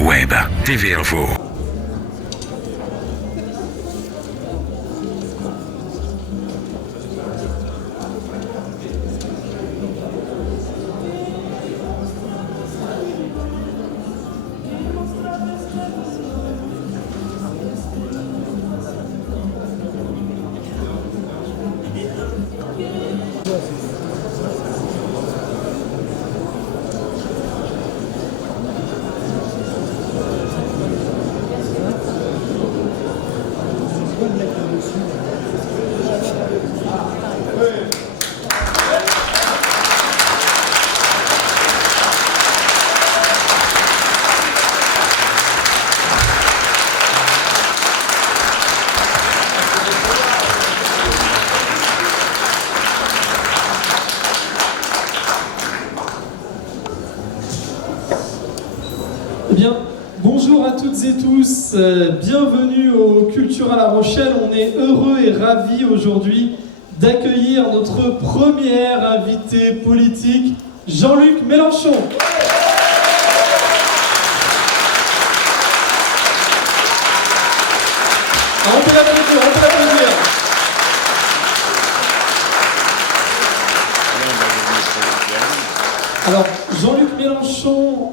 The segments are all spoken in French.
Web TV Info. Eh bien, bonjour à toutes et tous, bienvenue au Culture à La Rochelle. On est heureux et ravis aujourd'hui d'accueillir notre premier invité politique, Jean-Luc Mélenchon. Alors, on peut l'applaudir, on peut l'applaudir. Alors, Jean-Luc Mélenchon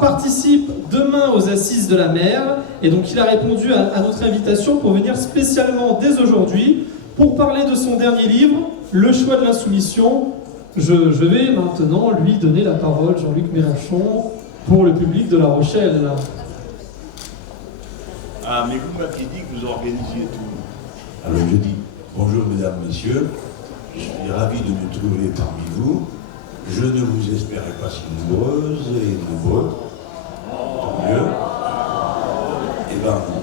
participe demain aux Assises de la mer et donc il a répondu à notre invitation pour venir spécialement dès aujourd'hui pour parler de son dernier livre, Le choix de l'insoumission. Je vais maintenant lui donner la parole, Jean-Luc Mélenchon, pour le public de La Rochelle. Ah, mais vous m'aviez dit que vous organisiez tout. Alors je dis bonjour mesdames, messieurs, je suis ravi de vous trouver parmi vous. Je ne vous espérais pas si nombreuses et nombreux. Tant mieux. Eh ben non.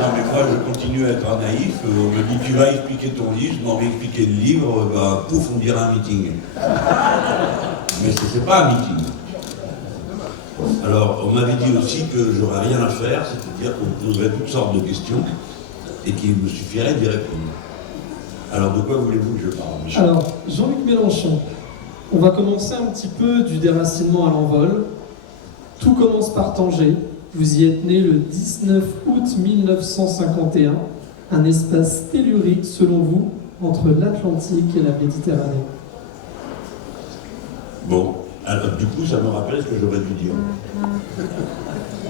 Non mais moi je continue à être un naïf. On me dit tu vas expliquer ton livre, je m'en vais expliquer le livre, ben pouf, on dirait un meeting. Mais c'est pas un meeting. Alors on m'avait dit aussi que j'aurais rien à faire, c'est-à-dire qu'on me poserait toutes sortes de questions et qu'il me suffirait d'y répondre. Alors, de quoi voulez-vous que je parle, Michel ? Alors, Jean-Luc Mélenchon, on va commencer un petit peu du déracinement à l'envol. Tout commence par Tanger. Vous y êtes né le 19 août 1951, un espace tellurique, selon vous, entre l'Atlantique et la Méditerranée. Bon, alors du coup, ça me rappelle ce que j'aurais dû dire.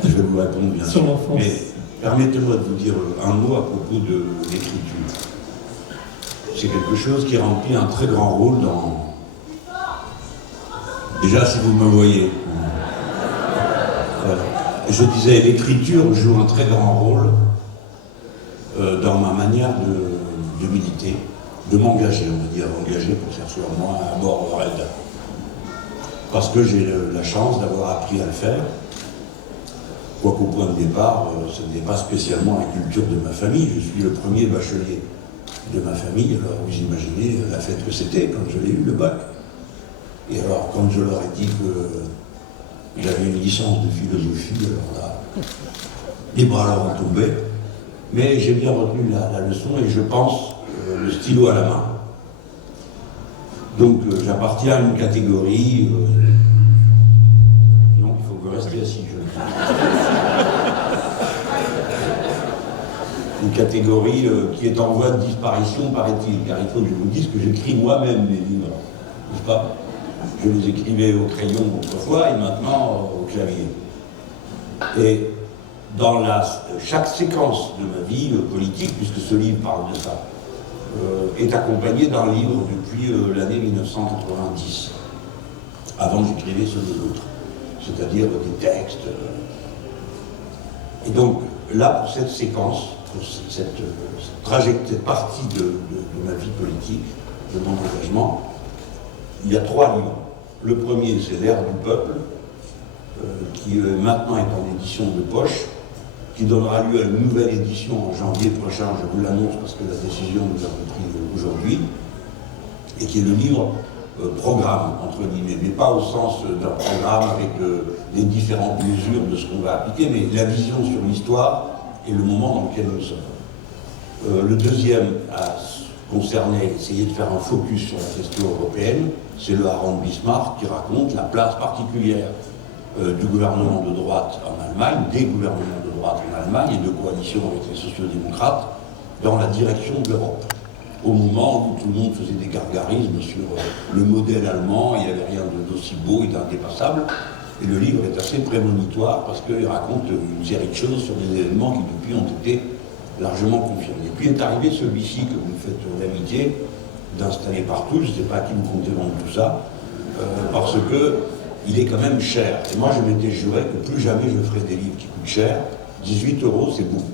Je vais vous répondre, bien sûr. Sur l'enfance. Mais permettez-moi de vous dire un mot à propos de l'écriture. C'est quelque chose qui remplit un très grand rôle dans... Déjà, si vous me voyez. Je disais, l'écriture joue un très grand rôle dans ma manière de militer, de m'engager, on va dire, engager pour que ça soit moi à bord de raid. Parce que j'ai la chance d'avoir appris à le faire. Quoiqu'au point de départ, ce n'est pas spécialement la culture de ma famille, je suis le premier bachelier de ma famille, alors vous imaginez la fête que c'était quand je l'ai eu, le bac. Et alors quand je leur ai dit que j'avais une licence de philosophie, alors là, les bras leur ont tombé. Mais j'ai bien retenu la leçon et je pense le stylo à la main. Donc j'appartiens à une catégorie... Non, il faut que vous restiez assis, je le dis. Une catégorie qui est en voie de disparition, paraît-il, car il faut que je vous dise que j'écris moi-même les livres, n'est-ce pas ? Je les écrivais au crayon autrefois et maintenant au clavier. Et dans chaque séquence de ma vie politique, puisque ce livre parle de ça, est accompagné d'un livre depuis l'année 1990. Avant, j'écrivais ceux des autres, c'est-à-dire des textes. Et donc, là, pour cette séquence, cette partie de ma vie politique, de mon engagement, il y a 3 livres. Le premier, c'est L'Air du peuple, qui maintenant est en édition de poche, qui donnera lieu à une nouvelle édition en janvier prochain, je vous l'annonce parce que la décision nous a prise aujourd'hui, et qui est le livre programme, entre guillemets, mais pas au sens d'un programme avec les différentes mesures de ce qu'on va appliquer, mais la vision sur l'histoire et le moment dans lequel nous sommes. Le deuxième a concerné, essayer de faire un focus sur la question européenne, c'est le Haran de Bismarck qui raconte la place particulière du gouvernement de droite en Allemagne, des gouvernements de droite en Allemagne et de coalition avec les sociodémocrates dans la direction de l'Europe. Au moment où tout le monde faisait des gargarismes sur le modèle allemand, il n'y avait rien d'aussi beau et d'indépassable. Et le livre est assez prémonitoire parce qu'il raconte une série de choses sur des événements qui depuis ont été largement confirmés. Et puis est arrivé celui-ci que vous me faites l'amitié d'installer partout, je ne sais pas à qui vous comptez vendre tout ça, parce que il est quand même cher. Et moi je m'étais juré que plus jamais je ferai des livres qui coûtent cher. 18 € c'est beaucoup.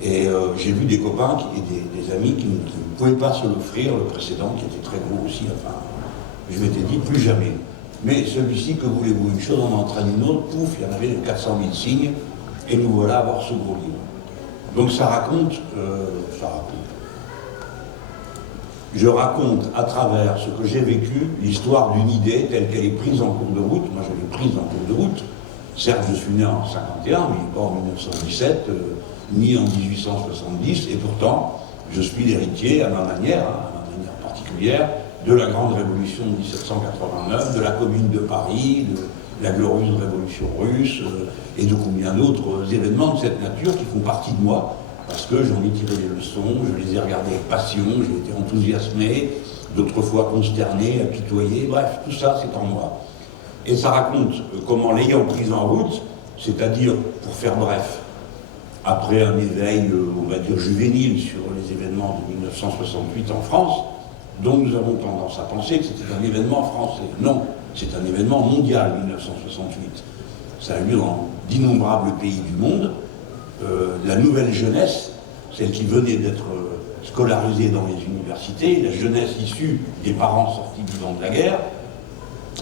Et j'ai vu des copains et des amis qui ne pouvaient pas se l'offrir, le précédent qui était très gros aussi, enfin, je m'étais dit plus jamais. Mais celui-ci, que voulez-vous, une chose en entraîne une autre, pouf, il y en avait 400 000 signes, et nous voilà à avoir ce gros livre. Donc ça raconte. Je raconte à travers ce que j'ai vécu l'histoire d'une idée telle qu'elle est prise en cours de route. Moi je l'ai prise en cours de route. Certes, je suis né en 51, mais pas en 1917, ni en 1870, et pourtant je suis l'héritier à ma manière particulière, de la grande révolution de 1789, de la Commune de Paris, de la glorieuse révolution russe, et de combien d'autres événements de cette nature qui font partie de moi, parce que j'en ai tiré les leçons, je les ai regardés avec passion, j'ai été enthousiasmé, d'autres fois consterné, apitoyé, bref, tout ça c'est en moi. Et ça raconte comment, l'ayant prise en route, c'est-à-dire, pour faire bref, après un éveil, on va dire, juvénile sur les événements de 1968 en France, dont nous avons tendance à penser que c'était un événement français. Non, c'est un événement mondial, 1968. Ça a eu lieu dans d'innombrables pays du monde. La nouvelle jeunesse, celle qui venait d'être scolarisée dans les universités, la jeunesse issue des parents sortis vivants de la guerre,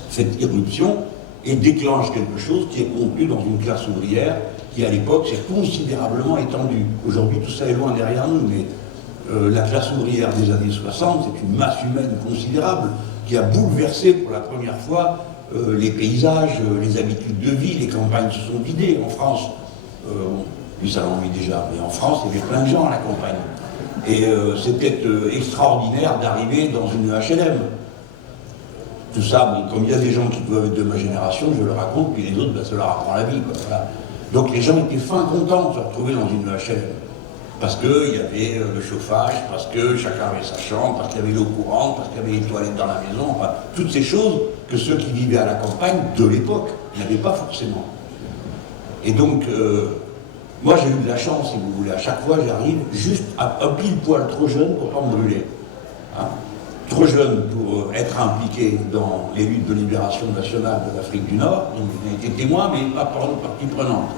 fait irruption et déclenche quelque chose qui est contenu dans une classe ouvrière qui, à l'époque, s'est considérablement étendue. Aujourd'hui, tout ça est loin derrière nous, mais la classe ouvrière des années 60, c'est une masse humaine considérable qui a bouleversé pour la première fois les paysages, les habitudes de vie. Les campagnes se sont vidées en France. Lui, ça l'ennuie déjà, mais en France, il y avait plein de gens à la campagne. Et c'était extraordinaire d'arriver dans une HLM. Tout ça, bon, comme il y a des gens qui doivent être de ma génération, je le raconte, puis les autres, ben, ça leur apprend la vie, quoi, voilà. Donc les gens étaient fin contents de se retrouver dans une HLM. Parce qu'il y avait le chauffage, parce que chacun avait sa chambre, parce qu'il y avait l'eau courante, parce qu'il y avait les toilettes dans la maison, enfin, toutes ces choses que ceux qui vivaient à la campagne de l'époque n'avaient pas forcément. Et donc, moi j'ai eu de la chance, si vous voulez, à chaque fois j'arrive juste un pile poil trop jeune pour pas me brûler. Hein, trop jeune pour être impliqué dans les luttes de libération nationale de l'Afrique du Nord, donc j'ai été témoin, mais pas partie prenante.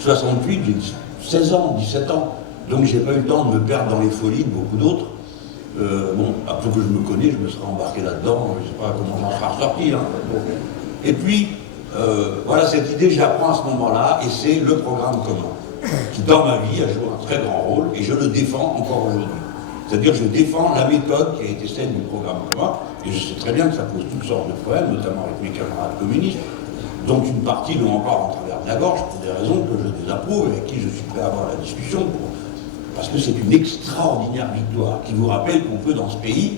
68, j'ai 16 ans, 17 ans. Donc j'ai pas eu le temps de me perdre dans les folies de beaucoup d'autres. Bon, après que je me connais, je me serais embarqué là-dedans, je sais pas comment j'en serai ressorti. Hein. Bon. Et puis, voilà, cette idée, j'apprends à ce moment-là, et c'est le programme commun, qui dans ma vie a joué un très grand rôle, et je le défends encore aujourd'hui. C'est-à-dire que je défends la méthode qui a été celle du programme commun, et je sais très bien que ça pose toutes sortes de problèmes, notamment avec mes camarades communistes, dont une partie l'ont encore en travers de la gorge, pour des raisons que je désapprouve, et avec qui je suis prêt à avoir la discussion, parce que c'est une extraordinaire victoire qui vous rappelle qu'on peut, dans ce pays,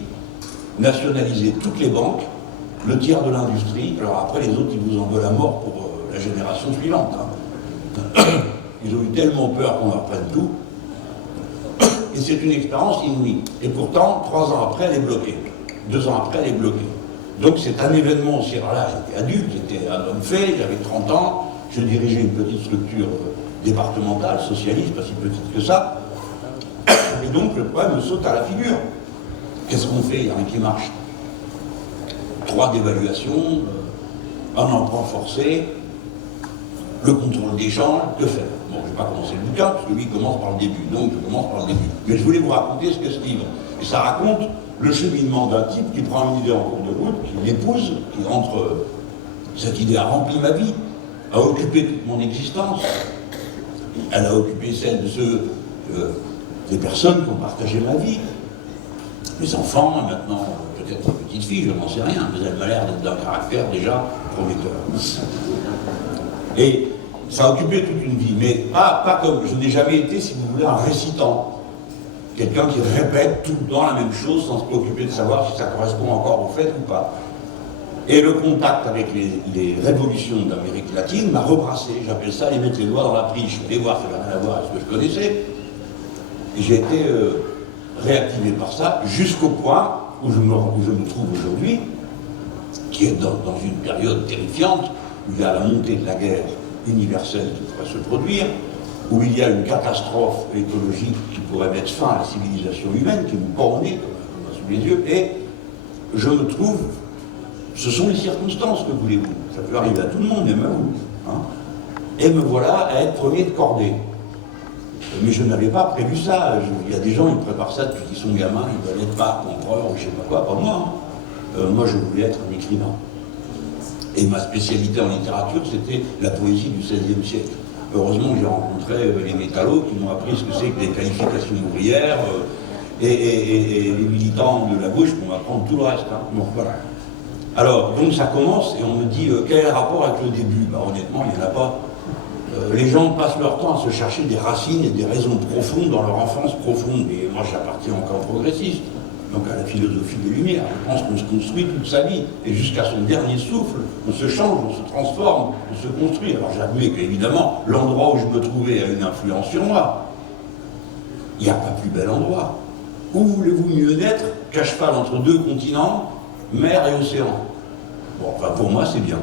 nationaliser toutes les banques, le tiers de l'industrie. Alors après, les autres, ils vous en veulent à mort pour la génération suivante. Hein. Ils ont eu tellement peur qu'on leur prenne tout. Et c'est une expérience inouïe. Et pourtant, 3 ans après, elle est bloquée. 2 ans après, elle est bloquée. Donc c'est un événement aussi. Alors là, j'étais adulte, j'étais un homme fait, j'avais 30 ans, je dirigeais une petite structure départementale, socialiste, pas si petite que ça. Et donc le problème me saute à la figure. Qu'est-ce qu'on fait? Il n'y a rien qui marche. 3 dévaluations, un emprunt forcé, le contrôle des changes, que faire? Bon, je ne vais pas commencer le bouquin, parce que lui il commence par le début, donc je commence par le début. Mais je voulais vous raconter ce qu'est ce livre. Et ça raconte le cheminement d'un type qui prend une idée en cours de route, qui l'épouse, qui entre... Cette idée a rempli ma vie, a occupé toute mon existence. Elle a occupé celle de ceux... des personnes qui ont partagé ma vie. Mes enfants, maintenant, peut-être une petite fille, je n'en sais rien, mais elle m'a l'air d'être d'un caractère déjà prometteur. Et ça a occupé toute une vie, mais pas comme, je n'ai jamais été, si vous voulez, un récitant. Quelqu'un qui répète tout le temps la même chose sans se préoccuper de savoir si ça correspond encore au fait ou pas. Et le contact avec les révolutions d'Amérique latine m'a rebrassé. J'appelle ça les mettre les doigts dans la prise. Je suis allé voir, ça n'a rien à voir avec ce que je connaissais. Et j'ai été réactivé par ça jusqu'au point où je me trouve aujourd'hui, qui est dans une période terrifiante, où il y a la montée de la guerre universelle qui pourrait se produire, où il y a une catastrophe écologique qui pourrait mettre fin à la civilisation humaine, qui nous pend au nez, comme sous les yeux, et je me trouve, ce sont les circonstances, que voulez-vous, ça peut arriver à tout le monde, même à vous, hein, et me voilà à être premier de cordée. Mais je n'avais pas prévu ça. Il y a des gens, ils préparent ça depuis qu'ils sont gamins, ils veulent être pape, empereur, ou je sais pas quoi, pas moi. Hein. Moi, je voulais être un écrivain. Et ma spécialité en littérature, c'était la poésie du XVIe siècle. Heureusement, j'ai rencontré les métallos qui m'ont appris ce que c'est que les qualifications ouvrières, et les militants de la gauche pour m'apprendre tout le reste. Hein. Bon, voilà. Alors, donc ça commence, et on me dit quel est le rapport avec le début? Bah, honnêtement, il n'y en a pas. Les gens passent leur temps à se chercher des racines et des raisons profondes dans leur enfance profonde. Et moi, j'appartiens au camp progressiste, donc à la philosophie des Lumières. Je pense qu'on se construit toute sa vie. Et jusqu'à son dernier souffle, on se change, on se transforme, on se construit. Alors j'admets qu'évidemment, l'endroit où je me trouvais a une influence sur moi. Il n'y a pas plus bel endroit. Où voulez-vous mieux naître qu'à cheval entre deux continents, mer et océan? Bon, enfin, pour moi, c'est bien.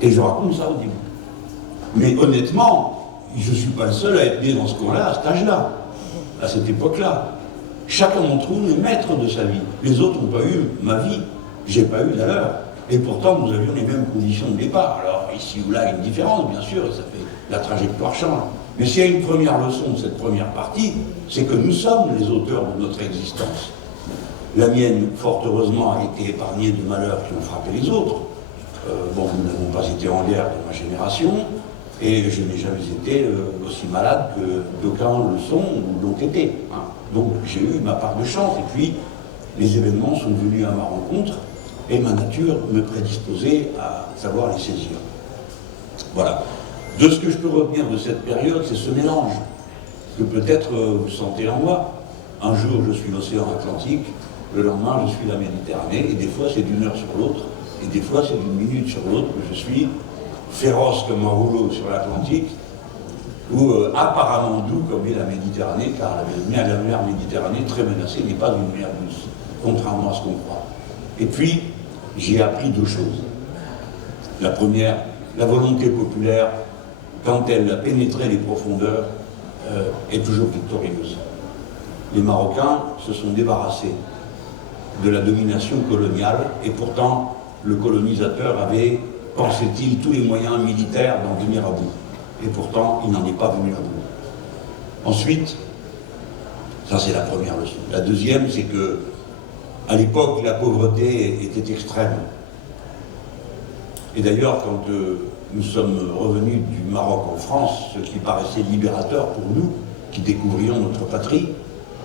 Et je raconte ça au début. Mais honnêtement, je ne suis pas le seul à être né dans ce coin-là, à cet âge-là, à cette époque-là. Chacun d'entre nous est maître de sa vie. Les autres n'ont pas eu ma vie, j'ai pas eu la leur. Et pourtant, nous avions les mêmes conditions de départ. Alors, ici ou là, une différence, bien sûr, et ça fait la trajectoire change. Mais s'il y a une première leçon de cette première partie, c'est que nous sommes les auteurs de notre existence. La mienne, fort heureusement, a été épargnée de malheurs qui ont frappé les autres. Bon, nous n'avons pas été en guerre de ma génération. Et je n'ai jamais été aussi malade que d'aucuns le sont ou l'ont été. Hein. Donc j'ai eu ma part de chance, et puis les événements sont venus à ma rencontre, et ma nature me prédisposait à savoir les saisir. Voilà. De ce que je peux retenir de cette période, c'est ce mélange, que peut-être vous sentez en moi. Un jour je suis l'océan Atlantique, le lendemain je suis la Méditerranée, et des fois c'est d'une heure sur l'autre, et des fois c'est d'une minute sur l'autre que je suis féroce comme un rouleau sur l'Atlantique, ou apparemment doux comme est la Méditerranée, car la mer Méditerranée, très menacée, n'est pas une mer douce, contrairement à ce qu'on croit. Et puis, j'ai appris deux choses. La première, la volonté populaire, quand elle a pénétré les profondeurs, est toujours victorieuse. Les Marocains se sont débarrassés de la domination coloniale, et pourtant, le colonisateur avait, pensait-il, tous les moyens militaires d'en venir à bout. Et pourtant, il n'en est pas venu à bout. Ensuite, ça c'est la première leçon. La deuxième, c'est que, à l'époque, la pauvreté était extrême. Et d'ailleurs, quand nous sommes revenus du Maroc en France, ce qui paraissait libérateur pour nous, qui découvrions notre patrie,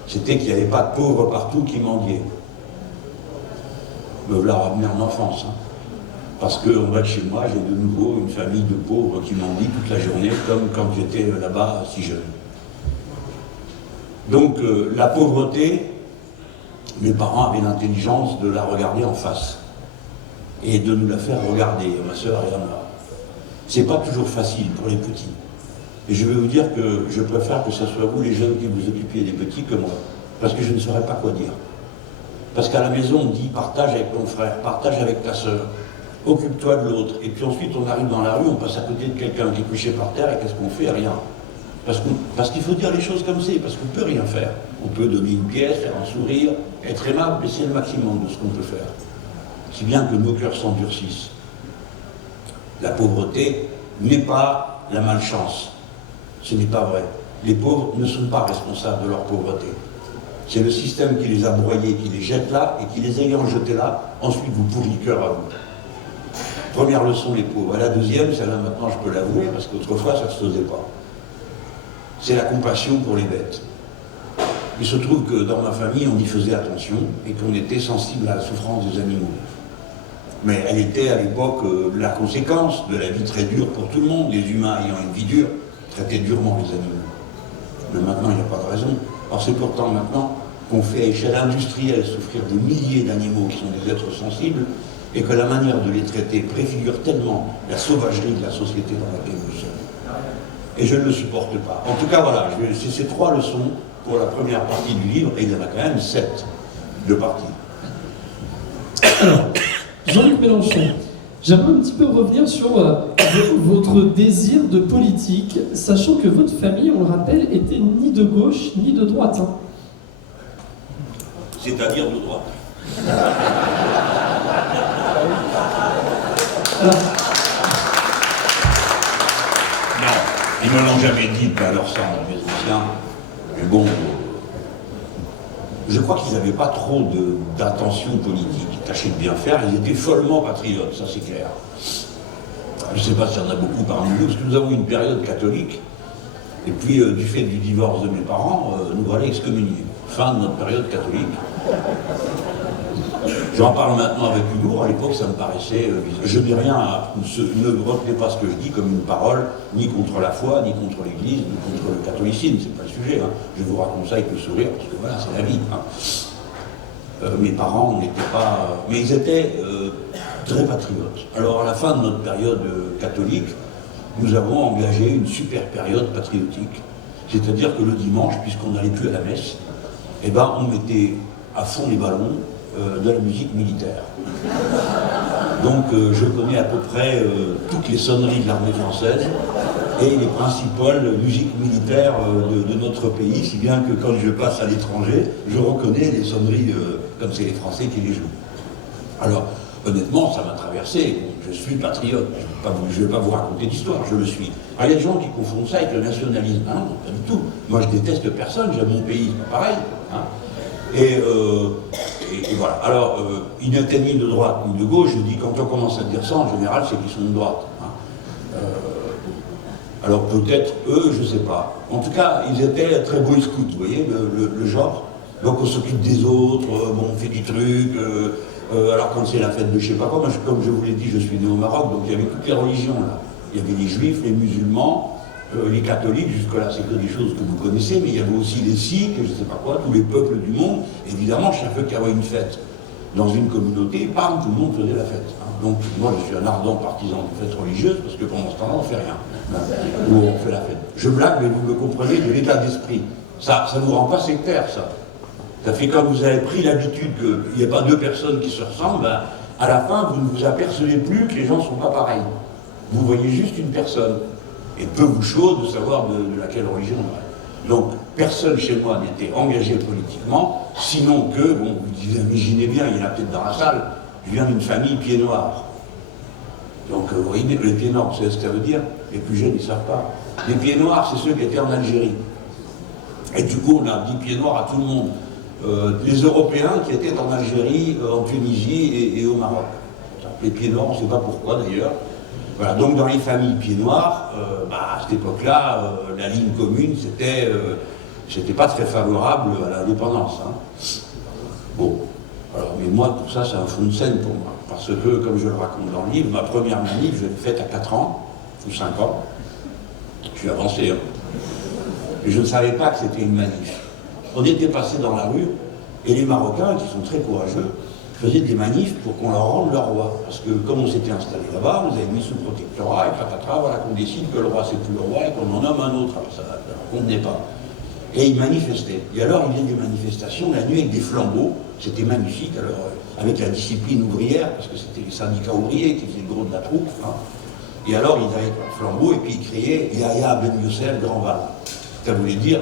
c'était qu'il n'y avait pas de pauvres partout qui mendiaient. Me voilà ramener en enfance. Hein. Parce qu'en bas de chez moi, j'ai de nouveau une famille de pauvres qui mendient toute la journée, comme quand j'étais là-bas si jeune. Donc la pauvreté, mes parents avaient l'intelligence de la regarder en face et de nous la faire regarder, à ma sœur et à moi. C'est pas toujours facile pour les petits. Et je vais vous dire que je préfère que ce soit vous, les jeunes, qui vous occupiez des petits, que moi. Parce que je ne saurais pas quoi dire. Parce qu'à la maison, on dit partage avec ton frère, partage avec ta sœur. Occupe-toi de l'autre. Et puis ensuite, on arrive dans la rue, on passe à côté de quelqu'un qui est couché par terre, et qu'est-ce qu'on fait? Rien. Parce qu'il faut dire les choses comme c'est, parce qu'on ne peut rien faire. On peut donner une pièce, faire un sourire, être aimable, mais c'est le maximum de ce qu'on peut faire. Si bien que nos cœurs s'endurcissent. La pauvreté n'est pas la malchance. Ce n'est pas vrai. Les pauvres ne sont pas responsables de leur pauvreté. C'est le système qui les a broyés, qui les jette là, et qui les ayant jetés là, ensuite vous pourrit le cœur à vous. Première leçon, les pauvres. La deuxième, celle-là maintenant je peux l'avouer, parce qu'autrefois ça ne se faisait pas. C'est la compassion pour les bêtes. Il se trouve que dans ma famille, on y faisait attention, et qu'on était sensible à la souffrance des animaux. Mais elle était à l'époque la conséquence de la vie très dure pour tout le monde. Les humains ayant une vie dure, traitaient durement les animaux. Mais maintenant, il n'y a pas de raison. Alors c'est pourtant maintenant qu'on fait à échelle industrielle souffrir des milliers d'animaux qui sont des êtres sensibles, et que la manière de les traiter préfigure tellement la sauvagerie de la société dans laquelle nous sommes. Et je ne le supporte pas. En tout cas, voilà, c'est ces 3 leçons pour la première partie du livre, et il y en a quand même 7 de parties. Alors, Jean-Luc Mélenchon, j'aimerais un petit peu revenir sur votre désir de politique, sachant que votre famille, on le rappelle, était ni de gauche ni de droite. Hein. C'est-à-dire de droite. Alors, non, ils ne me l'ont jamais dit, pas leur sang, mes anciens. Mais bon, je crois qu'ils n'avaient pas trop d'intention politique. Ils tâchaient de bien faire, ils étaient follement patriotes, ça c'est clair. Je ne sais pas s'il y en a beaucoup parmi nous, parce que nous avons une période catholique, et puis du fait du divorce de mes parents, nous voilà excommuniés. Fin de notre période catholique. J'en parle maintenant avec humour, à l'époque ça me paraissait... je n'ai rien à... Ne retenez pas ce que je dis comme une parole, ni contre la foi, ni contre l'Église, ni contre le catholicisme, c'est pas le sujet. Hein. Je vous raconte ça avec le sourire, parce que voilà, c'est la vie. Hein. Mes parents n'étaient pas... mais ils étaient très patriotes. Alors à la fin de notre période catholique, nous avons engagé une super période patriotique. C'est-à-dire que le dimanche, puisqu'on n'allait plus à la messe, eh ben, on mettait à fond les ballons de la musique militaire. Donc je connais à peu près toutes les sonneries de l'armée française et les principales musiques militaires de notre pays, si bien que quand je passe à l'étranger, je reconnais les sonneries comme c'est les Français qui les jouent. Alors, honnêtement, ça m'a traversé. Je suis patriote. Je ne vais pas vous raconter d'histoire, je le suis. Alors, il y a des gens qui confondent ça avec le nationalisme. Ah non, pas du tout. Moi, je déteste personne, j'aime mon pays, c'est pas pareil. Hein. Et voilà. Alors, ils n'étaient ni de droite ni de gauche. Je dis, quand on commence à dire ça, en général, c'est qu'ils sont de droite. Hein. Alors, peut-être, eux, je ne sais pas. En tout cas, ils étaient très boy scouts, vous voyez, le genre. Donc, on s'occupe des autres, bon, on fait du truc. Alors, quand c'est la fête de je ne sais pas quoi, moi, comme je vous l'ai dit, je suis né au Maroc, donc il y avait toutes les religions, là. Il y avait les juifs, les musulmans, les catholiques, jusque-là, c'est que des choses que vous connaissez, mais il y avait aussi les sikhs, je ne sais pas quoi, tous les peuples du monde. Évidemment, chaque fois qu'il y avait une fête dans une communauté, bam, tout le monde faisait la fête. Hein. Donc, moi, je suis un ardent partisan des fêtes religieuses, parce que pendant ce temps-là, on ne fait rien. Hein, ou on fait la fête. Je blague, mais vous me comprenez de l'état d'esprit. Ça ne vous rend pas sectaire, ça. Ça fait quand vous avez pris l'habitude qu'il n'y ait pas 2 personnes qui se ressemblent, ben, à la fin, vous ne vous apercevez plus que les gens ne sont pas pareils. Vous voyez juste une personne. Et peu vous chaud de savoir de laquelle religion on est. Donc, personne chez moi n'était engagé politiquement, sinon que, bon, vous imaginez bien, il y en a peut-être dans la salle, je viens d'une famille pieds noirs. Donc, vous voyez, les pieds noirs, vous savez ce que ça veut dire? Les plus jeunes, ils ne savent pas. Les pieds noirs, c'est ceux qui étaient en Algérie. Et du coup, on a dit pieds noirs à tout le monde. Les Européens qui étaient en Algérie, en Tunisie et au Maroc. Les pieds noirs, on ne sait pas pourquoi d'ailleurs. Voilà, donc dans les familles pieds noirs, à cette époque-là, la ligne commune, c'était pas très favorable à l'indépendance. Hein. Bon, alors, mais moi, tout ça, c'est un fond de scène pour moi. Parce que, comme je le raconte dans le livre, ma première manif, je l'ai faite à 4 ans, ou 5 ans. Je suis avancé, hein. Et je ne savais pas que c'était une manif. On était passé dans la rue, et les Marocains, qui sont très courageux, faisaient des manifs pour qu'on leur rende leur roi. Parce que comme on s'était installé là-bas, on les avait mis sous protectorat, et patatras, voilà qu'on décide que le roi c'est plus le roi, et qu'on en nomme un autre. Alors ça ne convenait pas. Et ils manifestaient. Et alors il y avait des manifestations la nuit avec des flambeaux, c'était magnifique, alors avec la discipline ouvrière, parce que c'était les syndicats ouvriers qui faisaient le gros de la troupe. Hein. Et alors ils avaient un flambeau, et puis ils criaient Yahya Ben Youssef, grand val. Ça voulait dire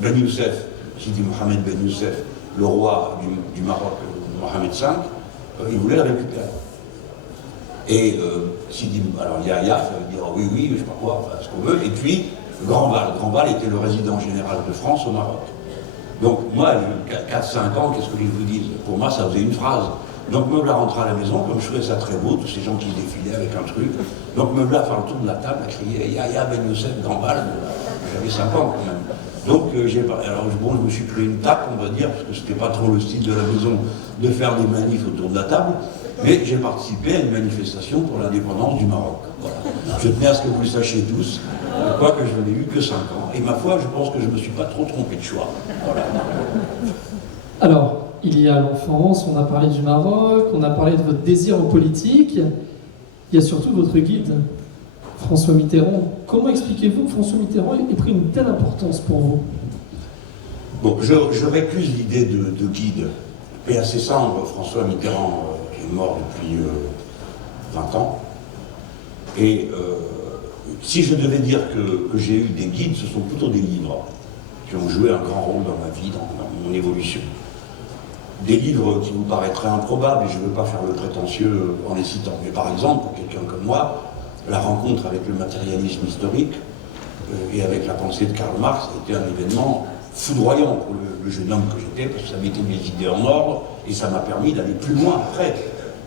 Ben Youssef, Sidi Mohamed Ben Youssef, le roi du Maroc, Mohamed V, il voulait le récupérer. Et Sidi, alors Yahya, ça veut dire oui, oui, je sais pas quoi, enfin, ce qu'on veut. Et puis, Grand Val était le résident général de France au Maroc. Donc, moi, 4-5 ans, qu'est-ce que je vous dis? Pour moi, ça faisait une phrase. Donc, me voilà rentré à la maison, comme je trouvais ça très beau, tous ces gens qui défilaient avec un truc. Donc, me voilà faire le tour de la table, à crier Yahya Ben Youssef, Grand Val. J'avais 5 ans quand même. Donc, alors bon, je me suis pris une tape, on va dire, parce que c'était pas trop le style de la maison de faire des manifs autour de la table, mais j'ai participé à une manifestation pour l'indépendance du Maroc. Voilà. Je tenais à ce que vous le sachiez tous, quoique je n'ai eu que 5 ans. Et ma foi, je pense que je ne me suis pas trop trompé de choix. Voilà. Alors, il y a l'enfance, on a parlé du Maroc, on a parlé de votre désir en politique. Il y a surtout votre guide, François Mitterrand. Comment expliquez-vous que François Mitterrand ait pris une telle importance pour vous? Bon, je récuse l'idée de guide. Et à ses cendres, François Mitterrand est mort depuis 20 ans. Et si je devais dire que j'ai eu des guides, ce sont plutôt des livres qui ont joué un grand rôle dans ma vie, dans mon évolution. Des livres qui vous paraîtraient improbables, et je ne veux pas faire le prétentieux en les citant. Mais par exemple, pour quelqu'un comme moi, la rencontre avec le matérialisme historique et avec la pensée de Karl Marx a été un événement foudroyant pour le jeune homme que j'étais, parce que ça mettait mes idées en ordre, et ça m'a permis d'aller plus loin après.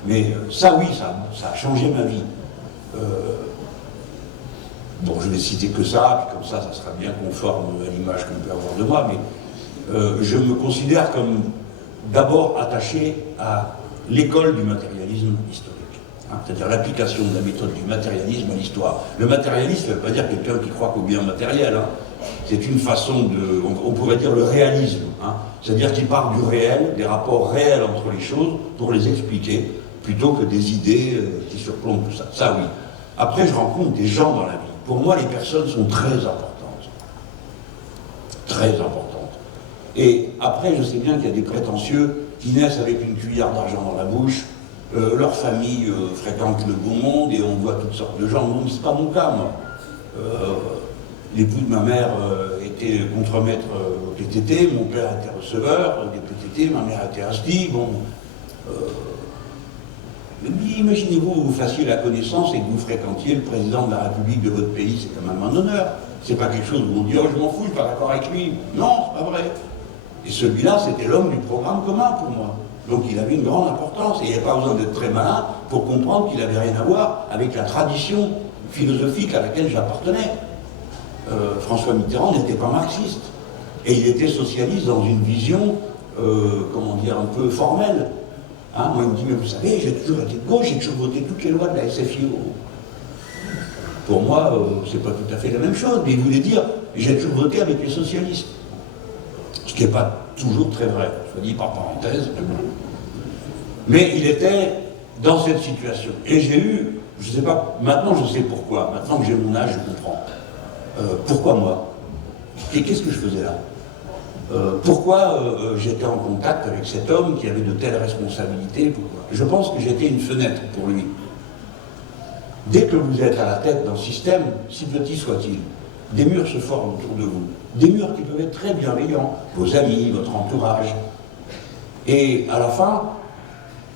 Mais ça, oui, ça a changé ma vie. Bon, je vais citer que ça, puis comme ça sera bien conforme à l'image qu'on peut avoir de moi, mais je me considère comme d'abord attaché à l'école du matérialisme historique, hein, c'est-à-dire l'application de la méthode du matérialisme à l'histoire. Le matérialisme, ça ne veut pas dire quelqu'un qui croit qu'au bien matériel, hein. C'est une façon de, on pourrait dire le réalisme, hein, c'est-à-dire qu'il part du réel, des rapports réels entre les choses, pour les expliquer, plutôt que des idées qui surplombent tout ça. Ça, oui. Après, je rencontre des gens dans la vie. Pour moi, les personnes sont très importantes. Très importantes. Et après, je sais bien qu'il y a des prétentieux qui naissent avec une cuillère d'argent dans la bouche, leur famille fréquente le beau monde et on voit toutes sortes de gens. Non, c'est pas mon cas, moi. L'époux de ma mère était contremaître au PTT, mon père était receveur des PTT, ma mère était instite. Bon, imaginez-vous que vous fassiez la connaissance et que vous fréquentiez le président de la République de votre pays, c'est quand même un honneur. C'est pas quelque chose où on dit « oh, je m'en fous, je suis pas d'accord avec lui ». Non, c'est pas vrai. Et celui-là, c'était l'homme du programme commun pour moi. Donc il avait une grande importance et il n'y avait pas besoin d'être très malin pour comprendre qu'il n'avait rien à voir avec la tradition philosophique à laquelle j'appartenais. François Mitterrand n'était pas marxiste et il était socialiste dans une vision, comment dire, un peu formelle. Hein, moi, il me dit, mais vous savez, j'ai toujours été de gauche, j'ai toujours voté toutes les lois de la SFIO. Pour moi, c'est pas tout à fait la même chose, mais il voulait dire, j'ai toujours voté avec les socialistes. Ce qui n'est pas toujours très vrai, soit dit par parenthèse. Mais il était dans cette situation. Et j'ai eu, je ne sais pas, maintenant je sais pourquoi, maintenant que j'ai mon âge, je comprends. Pourquoi moi? Et qu'est-ce que je faisais là? Pourquoi j'étais en contact avec cet homme qui avait de telles responsabilités? Pourquoi? Je pense que j'étais une fenêtre pour lui. Dès que vous êtes à la tête d'un système, si petit soit-il, des murs se forment autour de vous. Des murs qui peuvent être très bienveillants, vos amis, votre entourage. Et à la fin,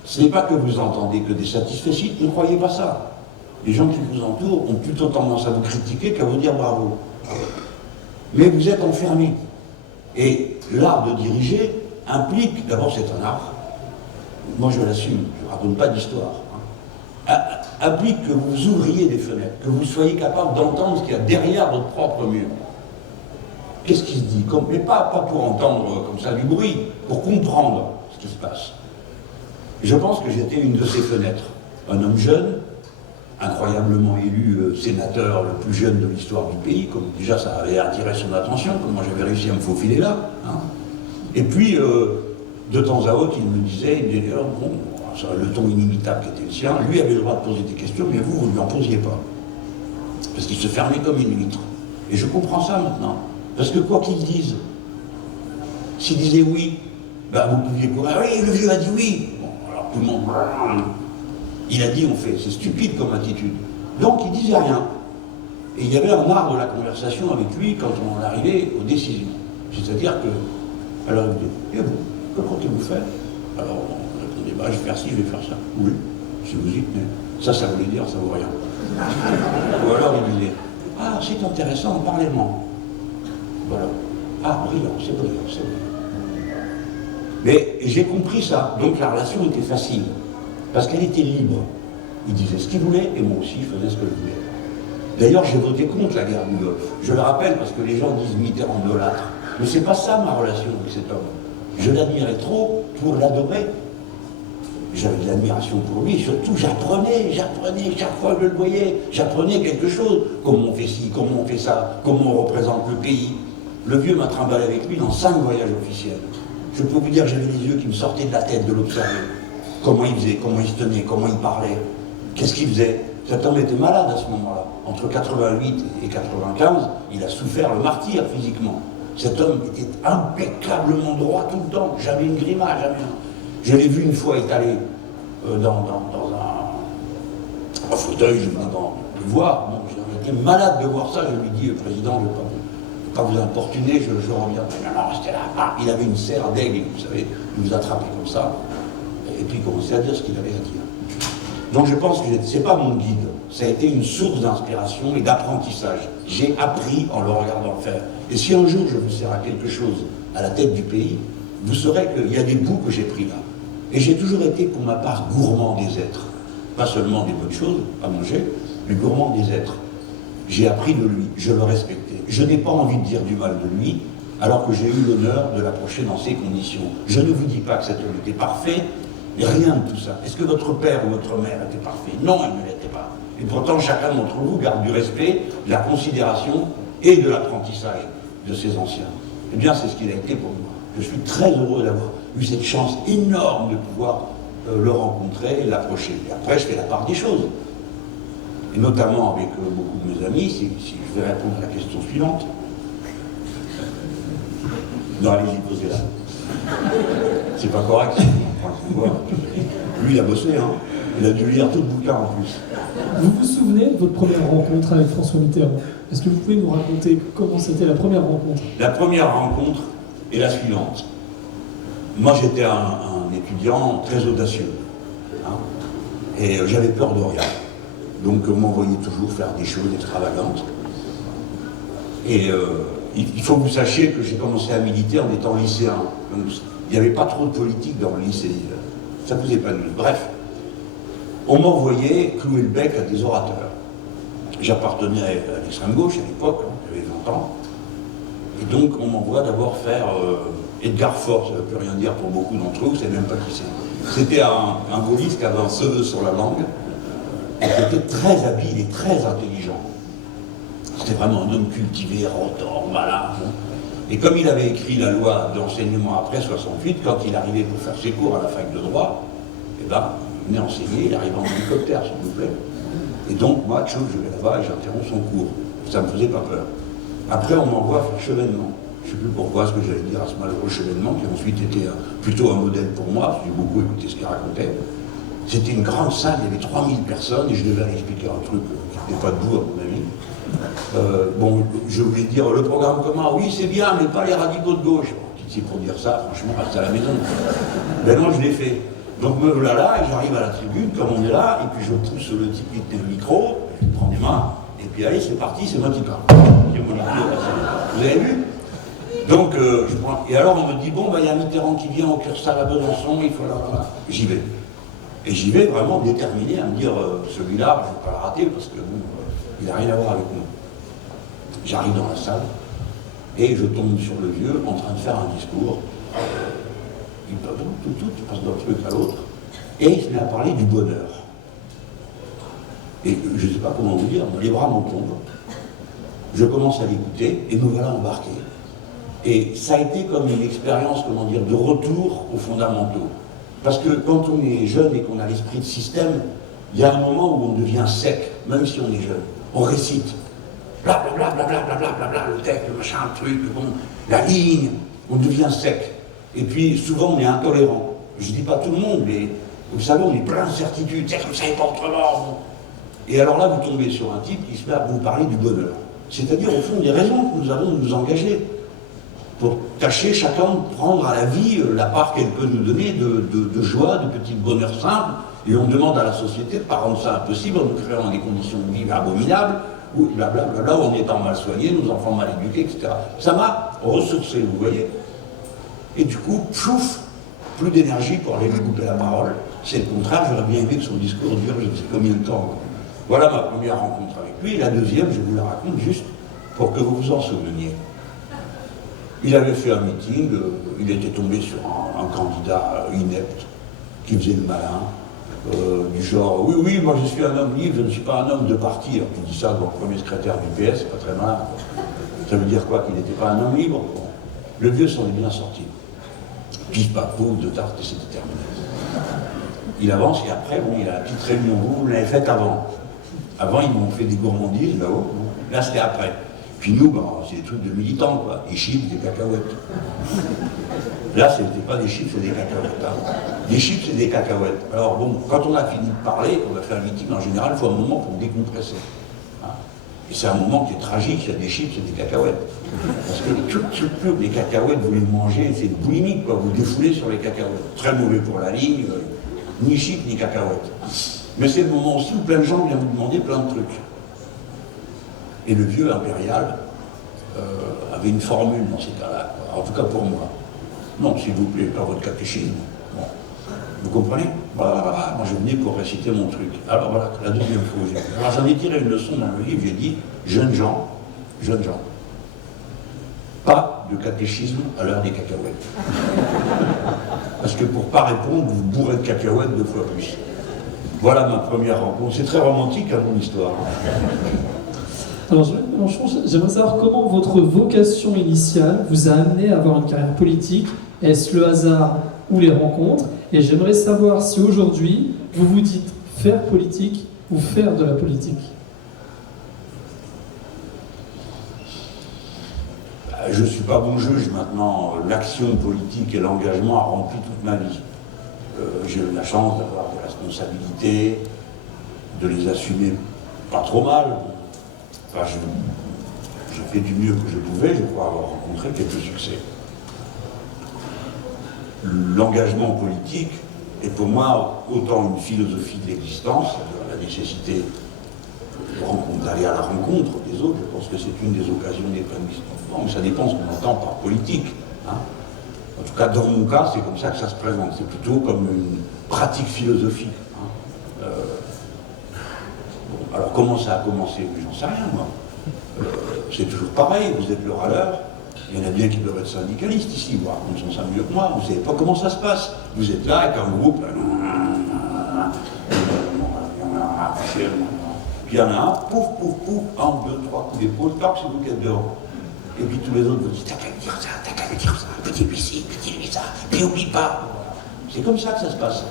ce n'est pas que vous entendez que des satisfaits, ne croyez pas ça. Les gens qui vous entourent ont plutôt tendance à vous critiquer qu'à vous dire bravo. Mais vous êtes enfermé. Et l'art de diriger implique, d'abord c'est un art, moi je l'assume, je ne raconte pas d'histoire, hein, implique que vous ouvriez des fenêtres, que vous soyez capable d'entendre ce qu'il y a derrière votre propre mur. Qu'est-ce qui se dit? Mais pas pour entendre comme ça du bruit, pour comprendre ce qui se passe. Et je pense que j'étais une de ces fenêtres. Un homme jeune, incroyablement élu sénateur le plus jeune de l'histoire du pays, comme déjà ça avait attiré son attention, comment j'avais réussi à me faufiler là. Hein. Et puis, de temps à autre, il me disait, bon, le ton inimitable qui était le sien, lui avait le droit de poser des questions, mais vous ne lui en posiez pas. Parce qu'il se fermait comme une huître. Et je comprends ça maintenant. Parce que quoi qu'il dise, s'il disait oui, ben vous pouviez courir, oui, le vieux a dit oui. Bon, alors tout le monde, il a dit on fait, c'est stupide comme attitude. Donc il disait rien. Et il y avait un art de la conversation avec lui quand on en arrivait aux décisions. C'est-à-dire que, alors il dit, et vous, que comptez-vous faire? Alors on répondait, bah, je vais faire ci, je vais faire ça. Oui, si vous y tenez. Ça voulait dire, ça vaut rien. Ou alors il disait, ah, c'est intéressant, parlez-moi. Voilà. Ah, brillant, c'est brillant, c'est brillant. Mais j'ai compris ça, donc la relation était facile, parce qu'elle était libre. Il disait ce qu'il voulait, et moi aussi je faisais ce que je voulais. D'ailleurs, j'ai voté contre la guerre du Golfe. Je le rappelle parce que les gens disent Mitterrand idolâtre. Mais c'est pas ça ma relation avec cet homme. Je l'admirais trop pour l'adorer. J'avais de l'admiration pour lui, et surtout j'apprenais, chaque fois que je le voyais, j'apprenais quelque chose. Comment on fait ci, comment on fait ça, comment on représente le pays. Le vieux m'a trimballé avec lui dans 5 voyages officiels. Je peux vous dire que j'avais les yeux qui me sortaient de la tête de l'observer. Comment il faisait, comment il se tenait, comment il parlait, qu'est-ce qu'il faisait. Cet homme était malade à ce moment-là. Entre 88 et 95, il a souffert le martyre physiquement. Cet homme était impeccablement droit tout le temps, jamais une grimace, jamais un. Je l'ai vu une fois étalé dans un fauteuil, je venais le voir. Bon, j'étais malade de voir ça, je lui dis, Président, je ne vais pas vous importuner, je reviens. Non, restez là. Ah, il avait une serre d'aigle, vous savez, il nous attrapait comme ça, et puis il commençait à dire ce qu'il avait à dire. Donc je pense que ce n'est pas mon guide, ça a été une source d'inspiration et d'apprentissage. J'ai appris en le regardant faire. Et si un jour je vous sers à quelque chose à la tête du pays, vous saurez qu'il y a des bouts que j'ai pris là. Et j'ai toujours été, pour ma part, gourmand des êtres. Pas seulement des bonnes choses à manger, mais gourmand des êtres. J'ai appris de lui, je le respectais. Je n'ai pas envie de dire du mal de lui, alors que j'ai eu l'honneur de l'approcher dans ces conditions. Je ne vous dis pas que cet homme était parfait, mais rien de tout ça. Est-ce que votre père ou votre mère était parfait? Non, il ne l'était pas. Et pourtant, chacun d'entre vous garde du respect, de la considération et de l'apprentissage de ses anciens. Eh bien, c'est ce qu'il a été pour moi. Je suis très heureux d'avoir eu cette chance énorme de pouvoir le rencontrer et l'approcher. Et après, je fais la part des choses. Et notamment avec beaucoup de mes amis, si je vais répondre à la question suivante. Non, allez-y, posez-la. C'est pas correct. Lui, il a bossé, hein. Il a dû lire tout le bouquin en plus. Vous vous souvenez de votre première rencontre avec François Mitterrand? Est-ce que vous pouvez nous raconter comment c'était la première rencontre? La première rencontre est la suivante. Moi, j'étais un étudiant très audacieux. Hein, et j'avais peur de rien. Donc, on m'envoyait toujours faire des choses extravagantes. Et il faut que vous sachiez que j'ai commencé à militer en étant lycéen. Donc, il n'y avait pas trop de politique dans le lycée. Ça ne vous épanouit. Bref, on m'envoyait clouer le bec à des orateurs. J'appartenais à l'extrême gauche à l'époque, j'avais 20 ans. Et donc, on m'envoie d'abord faire Edgar Faure, ça ne veut plus rien dire pour beaucoup d'entre vous, vous ne savez même pas qui c'est. C'était un gaulliste qui avait un cheveu sur la langue, et qui était très habile et très intelligent. C'était vraiment un homme cultivé, rotor, malin. Et comme il avait écrit la loi d'enseignement après 68, quand il arrivait pour faire ses cours à la fac de droit, eh ben, il venait enseigner, il arrivait en hélicoptère, s'il vous plaît. Et donc, moi, je vais là-bas et j'interromps son cours. Ça ne me faisait pas peur. Après, on m'envoie faire chevènement. Je ne sais plus pourquoi ce que j'allais dire à ce malheureux chevènement, qui ensuite était plutôt un modèle pour moi, j'ai beaucoup écouté ce qu'il racontait. C'était une grande salle, il y avait 3000 personnes, et je devais aller expliquer un truc qui n'était pas debout, à mon avis. Bon, je voulais dire le programme commun, oui, c'est bien, mais pas les radicaux de gauche. C'est pour dire ça, franchement, reste à la maison. Ben non, je l'ai fait. Donc me voilà là, et j'arrive à la tribune, comme on est là, et puis je pousse le type qui tenait le micro, je prends des mains, et puis allez, c'est parti, c'est moi qui parle. Vous avez vu? Donc, je prends, et alors on me dit, bon, il y a Mitterrand qui vient au Cursal à Besançon, il faut là. J'y vais. Et j'y vais vraiment déterminé à me dire, celui-là, je ne vais pas le rater, parce que bon, il n'a rien à voir avec moi. J'arrive dans la salle, et je tombe sur le vieux en train de faire un discours. Il passe d'un truc à l'autre, et il se met à parler du bonheur. Et je ne sais pas comment vous dire, les bras m'en tombent. Je commence à l'écouter, et me voilà embarqué. Et ça a été comme une expérience, comment dire, de retour aux fondamentaux. Parce que quand on est jeune et qu'on a l'esprit de système, il y a un moment où on devient sec, même si on est jeune. On récite. Blablabla, le texte, le machin, le truc, bon, la ligne, on devient sec. Et puis souvent on est intolérant. Je ne dis pas tout le monde, mais vous savez, on est plein d'incertitudes, c'est comme ça et pas autrement. Et alors là, vous tombez sur un type qui se met à vous parler du bonheur. C'est-à-dire, au fond, des raisons que nous avons de nous engager pour tâcher chacun de prendre à la vie la part qu'elle peut nous donner de joie, de petits bonheurs simples. Et on demande à la société de ne pas rendre ça impossible en nous créant des conditions de vie abominables, ou blablabla, où on étant mal soigné, nos enfants mal éduqués, etc. Ça m'a ressourcé, vous voyez. Et du coup, plouf, plus d'énergie pour aller lui couper la parole. C'est le contraire, j'aurais bien aimé que son discours dure je ne sais combien de temps. Voilà ma première rencontre avec lui. Et la deuxième, je vous la raconte juste pour que vous vous en souveniez. Il avait fait un meeting, il était tombé sur un candidat inepte qui faisait le malin, du genre « Oui, moi je suis un homme libre, je ne suis pas un homme de parti. » Alors il dit ça dans le premier secrétaire du PS, c'est pas très malin. Ça veut dire quoi? Qu'il n'était pas un homme libre? Bon. Le vieux s'en est bien sorti. Pif, pas pause, de tarte, et c'était terminé. Il avance et après, bon, il y a la petite réunion, vous l'avez faite avant. Avant, ils m'ont fait des gourmandises là-haut. Là, c'était après. Puis nous, ben, c'est des trucs de militants, quoi. Des chips, des cacahuètes. Là, ce n'était pas des chips, c'est des cacahuètes. Hein. Des chips, c'est des cacahuètes. Alors bon, quand on a fini de parler, qu'on a fait un meeting, en général, il faut un moment pour décompresser. Hein. Et c'est un moment qui est tragique, il y a des chips, c'est des cacahuètes. Parce que tout les cacahuètes, vous les mangez, c'est boulimique, quoi. Vous défoulez sur les cacahuètes. Très mauvais pour la ligne, ni chips, ni cacahuètes. Mais c'est le moment aussi où plein de gens viennent vous demander plein de trucs. Et le vieux impérial avait une formule dans ces cas-là, en tout cas pour moi. Non, s'il vous plaît, pas votre catéchisme. Bon. Vous comprenez? Voilà, moi je venais pour réciter mon truc. Alors voilà, la deuxième fois. Alors j'en ai tiré une leçon dans le livre, j'ai dit, jeunes gens, pas de catéchisme à l'heure des cacahuètes. Parce que pour pas répondre, vous bourrez de cacahuètes 2 fois plus. Voilà ma première rencontre. C'est très romantique à mon histoire. Alors, Mélenchon, j'aimerais savoir comment votre vocation initiale vous a amené à avoir une carrière politique. Est-ce le hasard ou les rencontres? Et j'aimerais savoir si aujourd'hui, vous vous dites faire politique ou faire de la politique. Je ne suis pas bon juge maintenant. L'action politique et l'engagement a rempli toute ma vie. J'ai eu la chance d'avoir des responsabilités, de les assumer pas trop mal. Enfin, j'ai fait du mieux que je pouvais, je crois avoir rencontré quelques succès. L'engagement politique est pour moi autant une philosophie de l'existence, la nécessité d'aller à la rencontre des autres. Je pense que c'est une des occasions d'épanouissement. Mais ça dépend ce qu'on entend par politique. Hein. En tout cas, dans mon cas, c'est comme ça que ça se présente. C'est plutôt comme une pratique philosophique. Hein. Bon, alors comment ça a commencé? J'en sais rien, moi. C'est toujours pareil, vous êtes le râleur. Il y en a bien qui peuvent être syndicalistes ici, vous racontez ça mieux que moi. Vous ne savez pas comment ça se passe. Vous êtes là avec un groupe. Puis il y en a un, pouf, pouf, pouf, 1, 2, 3 coups d'épaule, tac, c'est vous qui êtes dehors. Et puis tous les autres vous disent, t'as qu'à me dire ça, t'as qu'à me dire ça, petit lui ci, petit lui ça, puis oublie pas. C'est comme ça que ça se passe.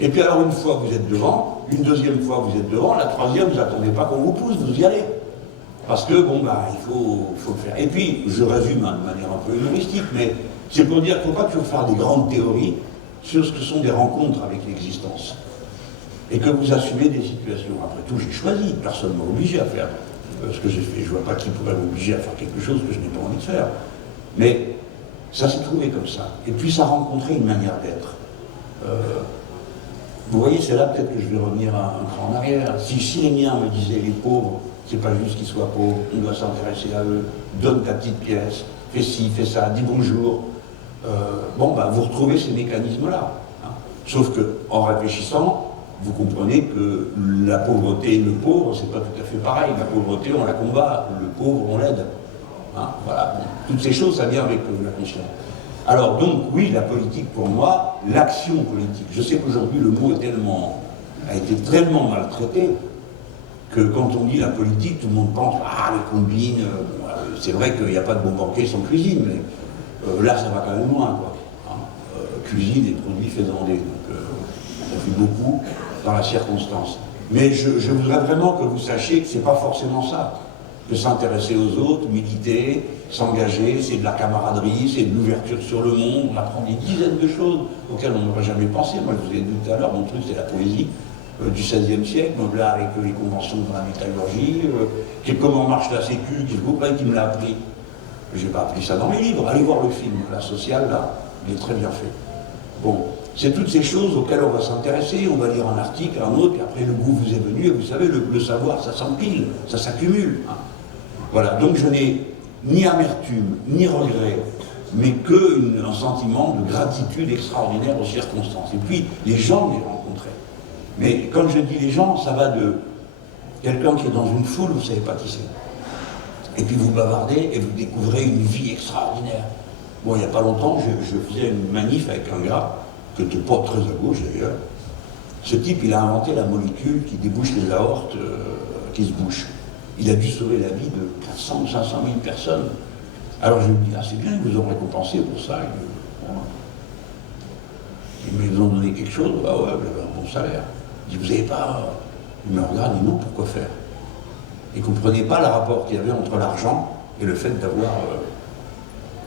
Et puis alors une fois vous êtes devant, une deuxième fois vous êtes devant, la troisième vous n'attendez pas qu'on vous pousse, vous y allez. Parce que bon bah il faut le faire. Et puis je résume de manière un peu humoristique, mais c'est pour dire qu'il ne faut pas toujours faire des grandes théories sur ce que sont des rencontres avec l'existence. Et que vous assumez des situations. Après tout, j'ai choisi, personne ne m'a obligé à faire ce que j'ai fait. Je ne vois pas qui pourrait m'obliger à faire quelque chose que je n'ai pas envie de faire. Mais ça s'est trouvé comme ça. Et puis ça a rencontré une manière d'être. Vous voyez, c'est là peut-être que je vais revenir un cran en arrière. Si les miens me disaient les pauvres, c'est pas juste qu'ils soient pauvres, on doit s'intéresser à eux, donne ta petite pièce, fais ci, fais ça, dis bonjour. Bon, bah, vous retrouvez ces mécanismes-là. Hein. Sauf qu'en réfléchissant, vous comprenez que la pauvreté et le pauvre, c'est pas tout à fait pareil. La pauvreté, on la combat, le pauvre, on l'aide. Hein, voilà. Toutes ces choses, ça vient avec la conscience. Alors donc, oui, la politique pour moi, l'action politique. Je sais qu'aujourd'hui, le mot a été tellement maltraité que quand on dit la politique, tout le monde pense, ah, les combines, c'est vrai qu'il n'y a pas de bon banquet sans cuisine, mais là, ça va quand même loin, quoi. Hein, cuisine et produits faisandés. Donc, ça fait beaucoup dans la circonstance. Mais je voudrais vraiment que vous sachiez que c'est pas forcément ça. Que s'intéresser aux autres, militer, s'engager, c'est de la camaraderie, c'est de l'ouverture sur le monde, on apprend des dizaines de choses auxquelles on n'aurait jamais pensé. Moi, je vous ai dit tout à l'heure, mon truc, c'est la poésie du XVIe siècle, donc là, avec les conventions de la métallurgie, comment marche la sécu, qui me l'a appris. Je n'ai pas appris ça dans les livres. Allez voir le film, La Sociale, là, il est très bien fait. Bon. C'est toutes ces choses auxquelles on va s'intéresser, on va lire un article, un autre, puis après le goût vous est venu, et vous savez, le savoir, ça s'empile, ça s'accumule. Hein. Voilà, donc je n'ai ni amertume, ni regret, mais qu'un sentiment de gratitude extraordinaire aux circonstances. Et puis, les gens que j'ai rencontrés. Mais quand je dis les gens, ça va de quelqu'un qui est dans une foule, vous ne savez pas qui c'est. Et puis vous bavardez et vous découvrez une vie extraordinaire. Bon, il n'y a pas longtemps, je faisais une manif avec un gars, qui n'était pas très à gauche d'ailleurs. Ce type, il a inventé la molécule qui débouche les aortes qui se bouchent. Il a dû sauver la vie de 400 ou 500 000 personnes. Alors je me dis, ah c'est bien, ils vous ont récompensé pour ça. Mais ils ont donné quelque chose? Bah ouais, j'avais un bon salaire. Je dis, vous n'avez pas... Il me regarde, il dit non, pourquoi faire? Il ne comprenait pas le rapport qu'il y avait entre l'argent et le fait d'avoir...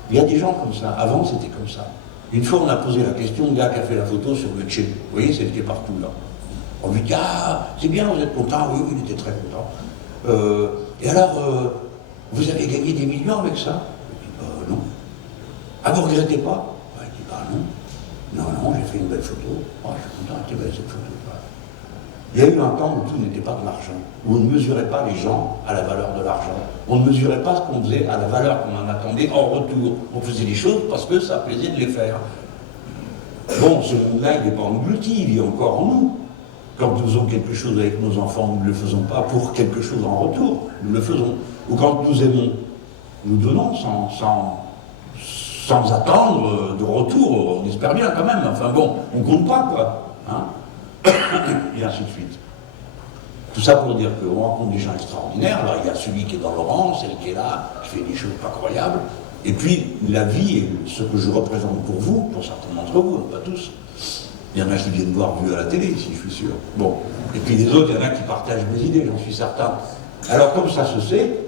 Il y a des gens comme ça. Avant, c'était comme ça. Une fois, on a posé la question au gars qui a fait la photo sur le Tché. Vous voyez, c'est qui est partout là. On lui dit, ah, c'est bien, vous êtes content? Oui, oui, il était très content. Et alors, vous avez gagné des millions avec ça? Il dit, non. Ah, vous ne regrettez pas? Il dit, bah non. Non, j'ai fait une belle photo. Oh, je suis content, elle était belle cette photo. Il y a eu un temps où tout n'était pas de l'argent, où on ne mesurait pas les gens à la valeur de l'argent. On ne mesurait pas ce qu'on faisait à la valeur qu'on en attendait en retour. On faisait les choses parce que ça plaisait de les faire. Bon, ce monde-là, il n'est pas englouti, il est encore en nous. Quand nous faisons quelque chose avec nos enfants, nous ne le faisons pas pour quelque chose en retour, nous le faisons. Ou quand nous aimons, nous donnons sans attendre de retour, on espère bien quand même, enfin bon, on ne compte pas quoi. Hein, et ainsi de suite. Tout ça pour dire qu'on rencontre des gens extraordinaires. Alors il y a celui qui est dans l'orange, celle qui est là, qui fait des choses pas croyables. Et puis la vie est ce que je représente pour vous, pour certains d'entre vous, pas tous. Il y en a qui viennent voir vu à la télé ici, je suis sûr. Bon. Et puis les autres, il y en a qui partagent mes idées, j'en suis certain. Alors comme ça se sait,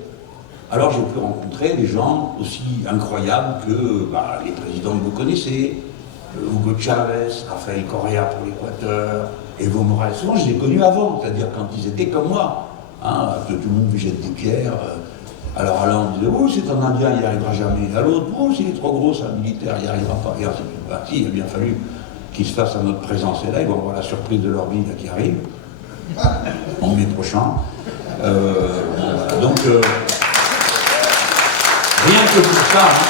alors j'ai pu rencontrer des gens aussi incroyables que les présidents que vous connaissez, Hugo Chavez, Rafael Correa pour l'Équateur, Evo Morales. Souvent, je les ai connus avant, c'est-à-dire quand ils étaient comme moi, hein, que tout le monde lui jette des pierres. Alors là, on disait, oh, c'est un Indien, il n'y arrivera jamais. À l'autre, oh, s'il est trop gros, c'est un militaire, il n'y arrivera pas. Et ainsi de suite. Bah, si, il a bien fallu qu'ils se fassent à notre présence. Et là, ils vont avoir la surprise de leur vie là, qui arrive, en mai prochain. Voilà. Donc, rien que pour ça, hein,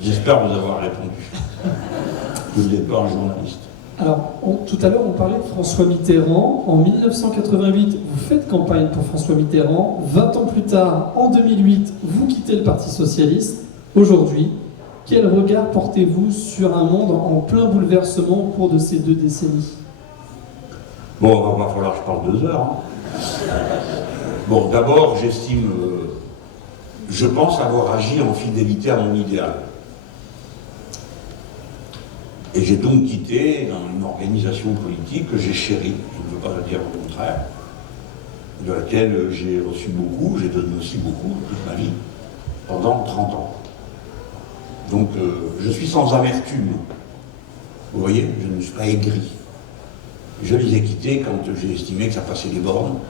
j'espère vous avoir répondu. Vous n'êtes pas un journaliste. Alors, tout à l'heure, on parlait de François Mitterrand. En 1988, vous faites campagne pour François Mitterrand. 20 ans plus tard, en 2008, vous quittez le Parti Socialiste. Aujourd'hui, quel regard portez-vous sur un monde en plein bouleversement au cours de ces 2 décennies? Bon, il va falloir que je parle 2 heures. Hein. Bon, d'abord, j'estime... je pense avoir agi en fidélité à mon idéal. Et j'ai donc quitté une organisation politique que j'ai chérie, je ne veux pas le dire au contraire, de laquelle j'ai reçu beaucoup, j'ai donné aussi beaucoup toute ma vie, pendant 30 ans. Donc je suis sans amertume. Vous voyez, je ne suis pas aigri. Je les ai quittés quand j'ai estimé que ça passait les bornes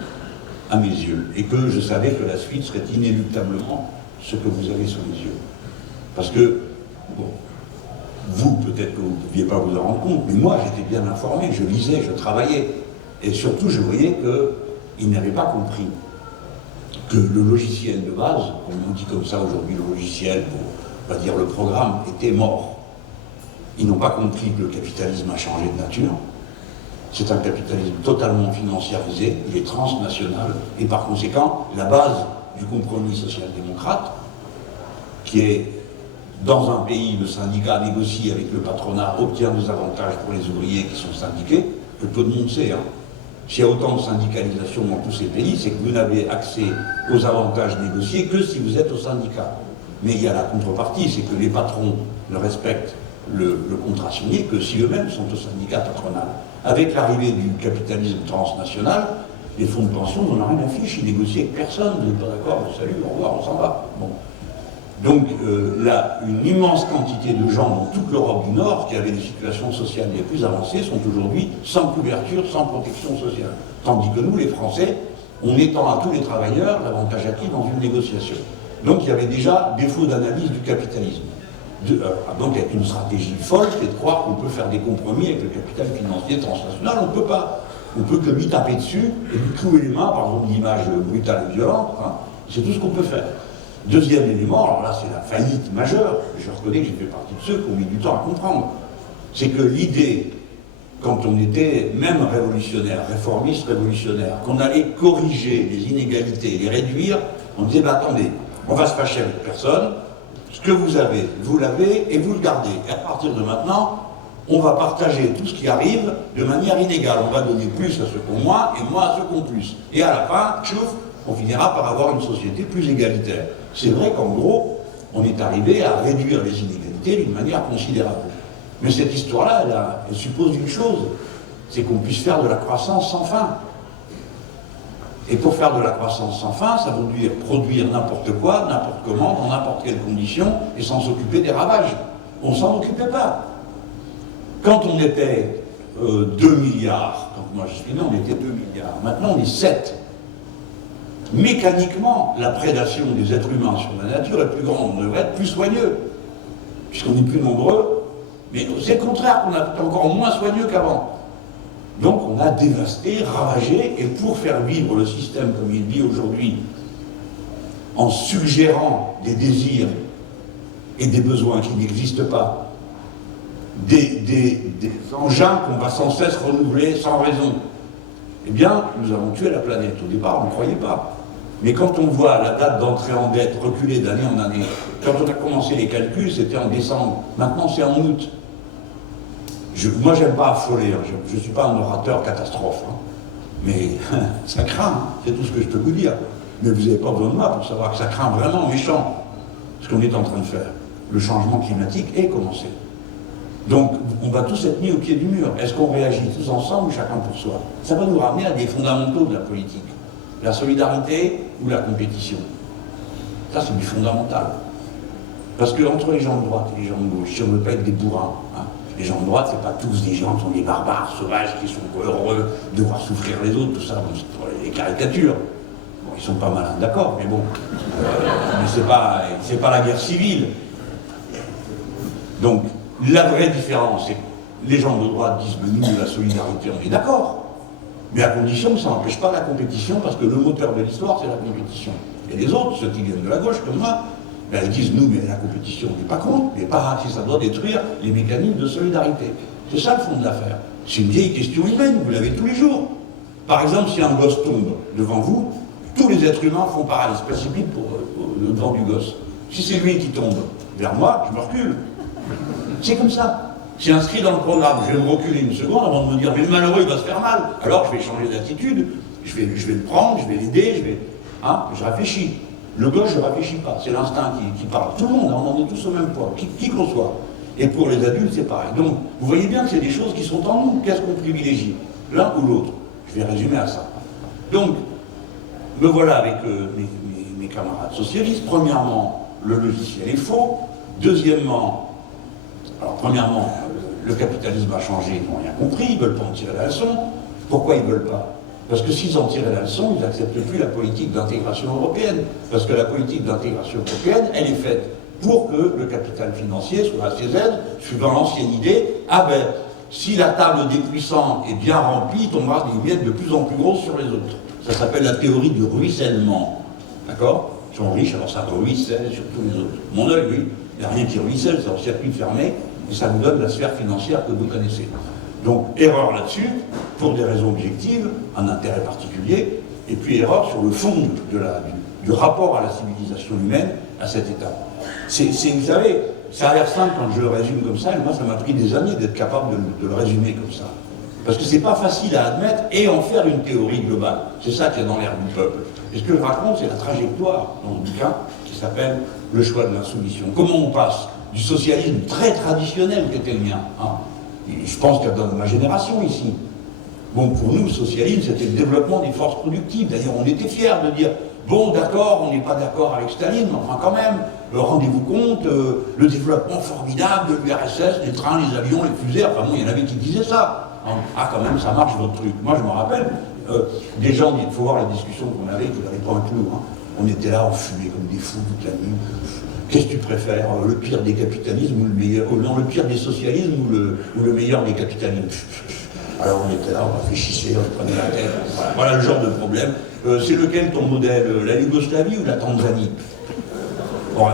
à mes yeux, et que je savais que la suite serait inéluctablement ce que vous avez sous les yeux. Parce que, bon, vous, peut-être que vous ne pouviez pas vous en rendre compte, mais moi, j'étais bien informé, je lisais, je travaillais. Et surtout, je voyais qu'ils n'avaient pas compris que le logiciel de base, on dit comme ça aujourd'hui, le logiciel, pour on va dire le programme, était mort. Ils n'ont pas compris que le capitalisme a changé de nature. C'est un capitalisme totalement financiarisé, il est transnational, et par conséquent, la base du compromis social-démocrate, qui est dans un pays, le syndicat négocie avec le patronat, obtient des avantages pour les ouvriers qui sont syndiqués, que tout le monde sait. Hein. S'il y a autant de syndicalisation dans tous ces pays, c'est que vous n'avez accès aux avantages négociés que si vous êtes au syndicat. Mais il y a la contrepartie, c'est que les patrons ne respectent le contrat signé que si eux-mêmes sont au syndicat patronal. Avec l'arrivée du capitalisme transnational, les fonds de pension n'en ont rien à fiche, ils négocient avec personne, vous n'êtes pas d'accord, salut, au revoir, on s'en va. Bon. Donc là, une immense quantité de gens dans toute l'Europe du Nord qui avaient des situations sociales les plus avancées sont aujourd'hui sans couverture, sans protection sociale. Tandis que nous, les Français, on étend à tous les travailleurs l'avantage acquis dans une négociation. Donc il y avait déjà défaut d'analyse du capitalisme. Donc avec une stratégie folle, c'est de croire qu'on peut faire des compromis avec le capital financier transnational. On ne peut pas. On peut que lui taper dessus et lui clouer les mains, par exemple, d'image brutale et violente. Hein. C'est tout ce qu'on peut faire. Deuxième élément, alors là c'est la faillite majeure, je reconnais que j'ai fait partie de ceux qui ont mis du temps à comprendre, c'est que l'idée, quand on était même révolutionnaire, réformiste révolutionnaire, qu'on allait corriger les inégalités, les réduire, on disait, ben attendez, on va se fâcher avec personne, ce que vous avez, vous l'avez et vous le gardez. Et à partir de maintenant, on va partager tout ce qui arrive de manière inégale. On va donner plus à ceux qui ont moins et moins à ceux qui ont plus. Et à la fin, tchouf, on finira par avoir une société plus égalitaire. C'est vrai qu'en gros, on est arrivé à réduire les inégalités d'une manière considérable. Mais cette histoire-là, elle suppose une chose, c'est qu'on puisse faire de la croissance sans fin. Et pour faire de la croissance sans fin, ça veut dire produire n'importe quoi, n'importe comment, dans n'importe quelle condition, et sans s'occuper des ravages. On ne s'en occupait pas. Quand on était 2 milliards, quand moi je suis né, on était 2 milliards. Maintenant, on est 7. Mécaniquement, la prédation des êtres humains sur la nature est plus grande. On devrait être plus soigneux, puisqu'on est plus nombreux. Mais c'est le contraire, qu'on est encore moins soigneux qu'avant. Donc on a dévasté, ravagé, et pour faire vivre le système comme il vit aujourd'hui, en suggérant des désirs et des besoins qui n'existent pas, des engins qu'on va sans cesse renouveler sans raison, eh bien, nous avons tué la planète. Au départ, on ne croyait pas. Mais quand on voit la date d'entrée en dette reculer d'année en année, quand on a commencé les calculs, c'était en décembre. Maintenant, c'est en août. Moi, j'aime pas affoler, hein. Je ne suis pas un orateur catastrophe. Hein. Mais ça craint, c'est tout ce que je peux vous dire. Mais vous n'avez pas besoin de moi pour savoir que ça craint vraiment méchant, ce qu'on est en train de faire. Le changement climatique est commencé. Donc, on va tous être mis au pied du mur. Est-ce qu'on réagit tous ensemble ou chacun pour soi? Ça va nous ramener à des fondamentaux de la politique. La solidarité ou la compétition. Ça, c'est du fondamental. Parce que entre les gens de droite et les gens de gauche, si on ne veut pas être des bourrins, hein, les gens de droite, c'est pas tous des gens qui sont des barbares sauvages, qui sont heureux de voir souffrir les autres, tout ça, bon, c'est des caricatures. Bon, ils sont pas malins, d'accord, mais bon. Mais c'est pas la guerre civile. Donc, la vraie différence, c'est que les gens de droite disent, mais nous, la solidarité, on est d'accord. Mais à condition que ça n'empêche pas la compétition, parce que le moteur de l'histoire, c'est la compétition. Et les autres, ceux qui viennent de la gauche, comme moi, ben, ils disent, nous, mais la compétition, on n'est pas contre, mais pas si ça doit détruire les mécanismes de solidarité. C'est ça le fond de l'affaire. C'est une vieille question humaine, vous l'avez tous les jours. Par exemple, si un gosse tombe devant vous, tous les êtres humains font pareil, ils se précipitent devant du gosse. Si c'est lui qui tombe vers moi, je me recule. C'est comme ça. C'est inscrit dans le programme. Je vais me reculer une seconde avant de me dire, mais le malheureux, il va se faire mal. Alors, je vais changer d'attitude, je vais le prendre, je vais l'aider, je réfléchis. Le gauche, je ne réfléchis pas, c'est l'instinct qui parle. Tout le monde, on en est tous au même point, qui qu'on soit. Et pour les adultes, c'est pareil. Donc, vous voyez bien que c'est des choses qui sont en nous. Qu'est-ce qu'on privilégie, l'un ou l'autre? Je vais résumer à ça. Donc, me voilà avec mes camarades socialistes. Premièrement, le logiciel est faux. Deuxièmement, le capitalisme a changé, ils n'ont rien compris, ils ne veulent pas en tirer la leçon. Pourquoi ils ne veulent pas? Parce que s'ils en tiraient la leçon, ils n'acceptent plus la politique d'intégration européenne. Parce que la politique d'intégration européenne, elle est faite pour que le capital financier soit à ses aides, suivant l'ancienne idée, si la table des puissants est bien remplie, il tombera des miettes de plus en plus grosses sur les autres. Ça s'appelle la théorie du ruissellement. D'accord? Ils sont riches, alors ça ruisselle sur tous les autres. Mon œil, oui, il n'y a rien qui ruisselle, c'est un circuit fermé, et ça nous donne la sphère financière que vous connaissez. Donc, erreur là-dessus, pour des raisons objectives, un intérêt particulier, et puis erreur sur le fond du rapport à la civilisation humaine, à cet état. Vous savez, ça a l'air simple quand je le résume comme ça, et moi ça m'a pris des années d'être capable de le résumer comme ça. Parce que c'est pas facile à admettre et en faire une théorie globale. C'est ça qui est dans l'air du peuple. Et ce que je raconte, c'est la trajectoire dans le bouquin qui s'appelle Le choix de l'insoumission. Comment on passe du socialisme très traditionnel qui était le mien, hein, je pense qu'il y a dans ma génération ici. Bon, pour nous, le socialisme, c'était le développement des forces productives. D'ailleurs, on était fiers de dire, bon, d'accord, on n'est pas d'accord avec Staline, mais enfin quand même, rendez-vous compte, le développement formidable de l'URSS, les trains, les avions, les fusées, enfin bon, il y en avait qui disaient ça. Ah, quand même, ça marche votre truc. Moi, je me rappelle, des gens, il faut voir la discussion qu'on avait, qui n'avait pas un clou, hein. On était là, on fumait comme des fous toute la nuit. Qu'est-ce que tu préfères, le pire des capitalismes ou le meilleur, non, le pire des socialismes ou le meilleur des capitalismes? Alors on était là, on réfléchissait, on prenait la tête. Voilà le genre de problème. C'est lequel ton modèle, la Yougoslavie ou la Tanzanie? Bon,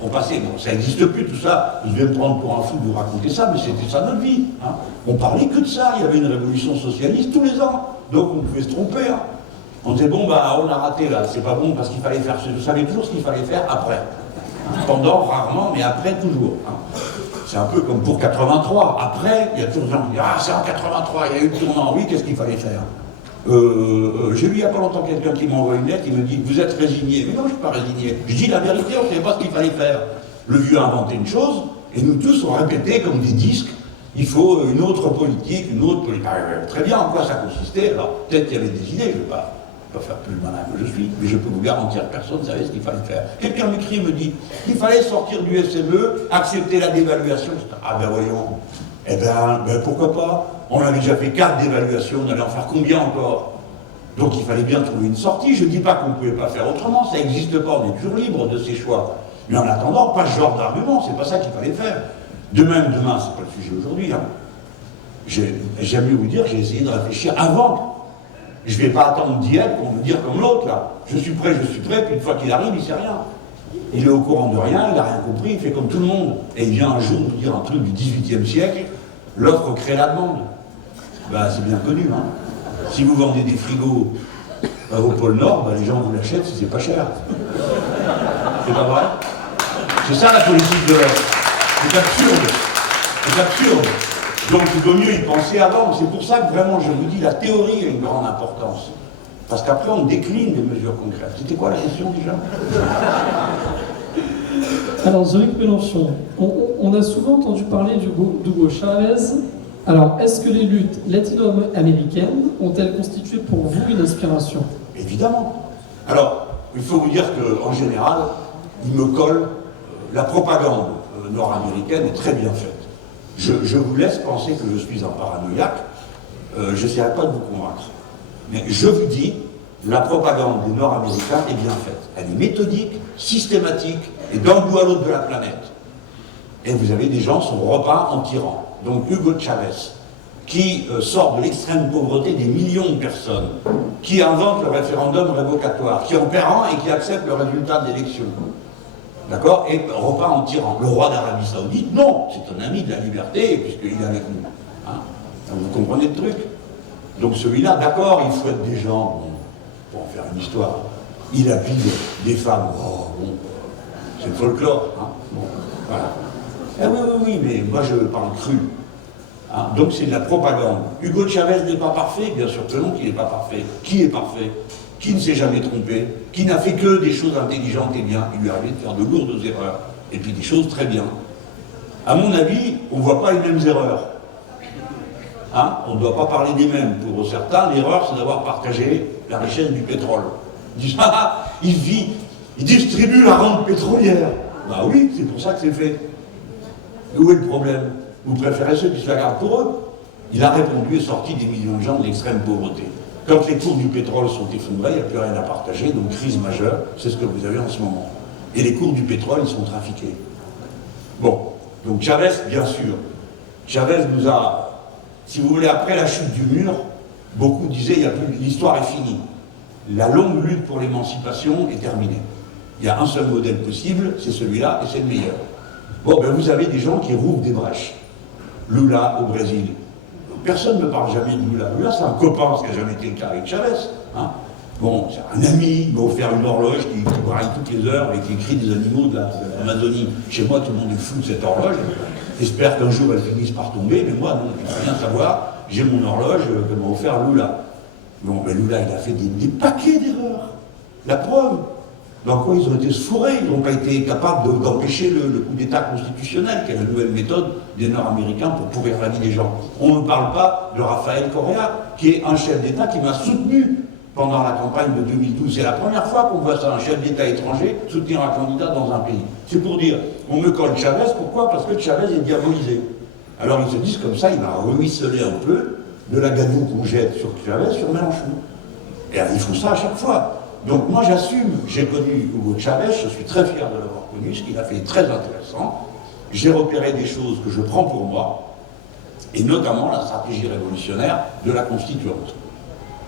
on passait, bon, ça n'existe plus tout ça. Je vais me prendre pour un fou de vous raconter ça, mais c'était ça notre vie. Hein. On parlait que de ça. Il y avait une révolution socialiste tous les ans, donc on pouvait se tromper. Hein. On disait bon bah on a raté là, c'est pas bon parce qu'il fallait faire. Je savais toujours ce qu'il fallait faire après. Pendant, rarement, mais après, toujours. Hein. C'est un peu comme pour 83. Après, il y a toujours des gens qui disent « Ah, c'est en 83, il y a eu le tournant. Oui, qu'est-ce qu'il fallait faire ?» J'ai lu il n'y a pas longtemps quelqu'un qui m'envoie une lettre, il me dit « Vous êtes résigné ?» Mais non, je ne suis pas résigné. Je dis la vérité, on ne savait pas ce qu'il fallait faire. Le vieux a inventé une chose, et nous tous on répétait comme des disques, il faut une autre politique, une autre politique. Très bien, en quoi ça consistait? Alors, peut-être qu'il y avait des idées, je ne vais pas faire plus malin que je suis, mais je peux vous garantir que personne ne savait ce qu'il fallait faire. Quelqu'un m'écrit et me dit qu'il fallait sortir du FME, accepter la dévaluation. Ah ben voyons, eh ben pourquoi pas? On avait déjà fait 4 dévaluations, on allait en faire combien encore? Donc il fallait bien trouver une sortie. Je ne dis pas qu'on ne pouvait pas faire autrement, ça n'existe pas, on est toujours libre de ses choix. Mais en attendant, pas ce genre d'argument, c'est pas ça qu'il fallait faire. De même, demain, c'est pas le sujet aujourd'hui. Hein. J'aime mieux vous dire, j'ai essayé de réfléchir avant. Je ne vais pas attendre Dieppe pour me dire comme l'autre, là. Je suis prêt, puis une fois qu'il arrive, il ne sait rien. Il est au courant de rien, il n'a rien compris, il fait comme tout le monde. Et il vient un jour nous dire un truc du XVIIIe siècle, l'offre crée la demande. Ben, c'est bien connu, hein. Si vous vendez des frigos au pôle Nord, ben, les gens vous l'achètent si c'est pas cher. C'est pas vrai? C'est ça la politique de l'offre. C'est absurde. C'est absurde. Donc il vaut mieux y penser avant. C'est pour ça que vraiment, je vous dis, la théorie a une grande importance. Parce qu'après, on décline des mesures concrètes. C'était quoi la question déjà? Alors, Jean-Luc Mélenchon, on a souvent entendu parler d'Hugo Chavez. Alors, est-ce que les luttes latino-américaines ont-elles constitué pour vous une inspiration? Évidemment. Alors, il faut vous dire qu'en général, il me colle, la propagande nord-américaine est très bien faite. Je vous laisse penser que je suis un paranoïaque, je n'essaierai pas de vous convaincre. Mais je vous dis, la propagande des Nord-Américains est bien faite. Elle est méthodique, systématique, et d'un bout à l'autre de la planète. Et vous avez des gens qui sont repeints en tyran. Donc Hugo Chavez, qui sort de l'extrême pauvreté des millions de personnes, qui invente le référendum révocatoire, qui en perd un et qui accepte le résultat de l'élection. D'accord? Et repas en tyran. Le roi d'Arabie Saoudite, non, c'est un ami de la liberté, puisqu'il est avec nous. Hein? Vous comprenez le truc? Donc celui-là, d'accord, il fouette des gens, bon, pour en faire une histoire. Il habille des femmes, oh, bon, c'est le folklore. Hein? Bon, voilà. Ah oui, mais moi je parle cru. Hein? Donc c'est de la propagande. Hugo Chavez n'est pas parfait, bien sûr que non, qu'il n'est pas parfait. Qui est parfait? Qui ne s'est jamais trompé, qui n'a fait que des choses intelligentes et bien, il lui arrivait de faire de lourdes erreurs, et puis des choses très bien. À mon avis, on ne voit pas les mêmes erreurs. Hein? On ne doit pas parler des mêmes. Pour certains, l'erreur, c'est d'avoir partagé la richesse du pétrole. Ils disent, il distribue la rente pétrolière. Bah oui, c'est pour ça que c'est fait. Où est le problème? Vous préférez ceux qui se la gardent pour eux? Il a répondu et sorti des millions de gens de l'extrême pauvreté. Quand les cours du pétrole sont effondrés, il n'y a plus rien à partager, donc crise majeure, c'est ce que vous avez en ce moment. Et les cours du pétrole, ils sont trafiqués. Bon, donc Chavez, bien sûr. Chavez nous a, si vous voulez, après la chute du mur, beaucoup disaient, l'histoire est finie. La longue lutte pour l'émancipation est terminée. Il y a un seul modèle possible, c'est celui-là, et c'est le meilleur. Bon, ben vous avez des gens qui rouvrent des brèches. Lula au Brésil. Personne ne parle jamais de Lula. Lula, c'est un copain, ce qui n'a jamais été le cas avec Chavez. Hein. Bon, c'est un ami, il m'a offert une horloge qui braille toutes les heures avec les cris des animaux de l'Amazonie. Chez moi, tout le monde est fou de cette horloge. J'espère qu'un jour, elle finisse par tomber, mais moi, non, je ne veux rien savoir. J'ai mon horloge que m'a offert Lula. Bon, ben Lula, il a fait des paquets d'erreurs. La preuve. Dans quoi ils ont été fourrés, ils n'ont pas été capables d'empêcher le coup d'État constitutionnel, qui est la nouvelle méthode des Nord-Américains pour pourrir la vie des gens. On ne parle pas de Rafael Correa, qui est un chef d'État qui m'a soutenu pendant la campagne de 2012. C'est la première fois qu'on voit ça, un chef d'État étranger soutenir un candidat dans un pays. C'est pour dire, on me colle Chavez, pourquoi? Parce que Chavez est diabolisé. Alors ils se disent comme ça, il va ruisseler un peu de la gadoue qu'on jette sur Chavez, sur Mélenchon. Et ils font ça à chaque fois. Donc moi j'assume, j'ai connu Hugo Chavez, je suis très fier de l'avoir connu, ce qu'il a fait est très intéressant. J'ai repéré des choses que je prends pour moi, et notamment la stratégie révolutionnaire de la Constituante.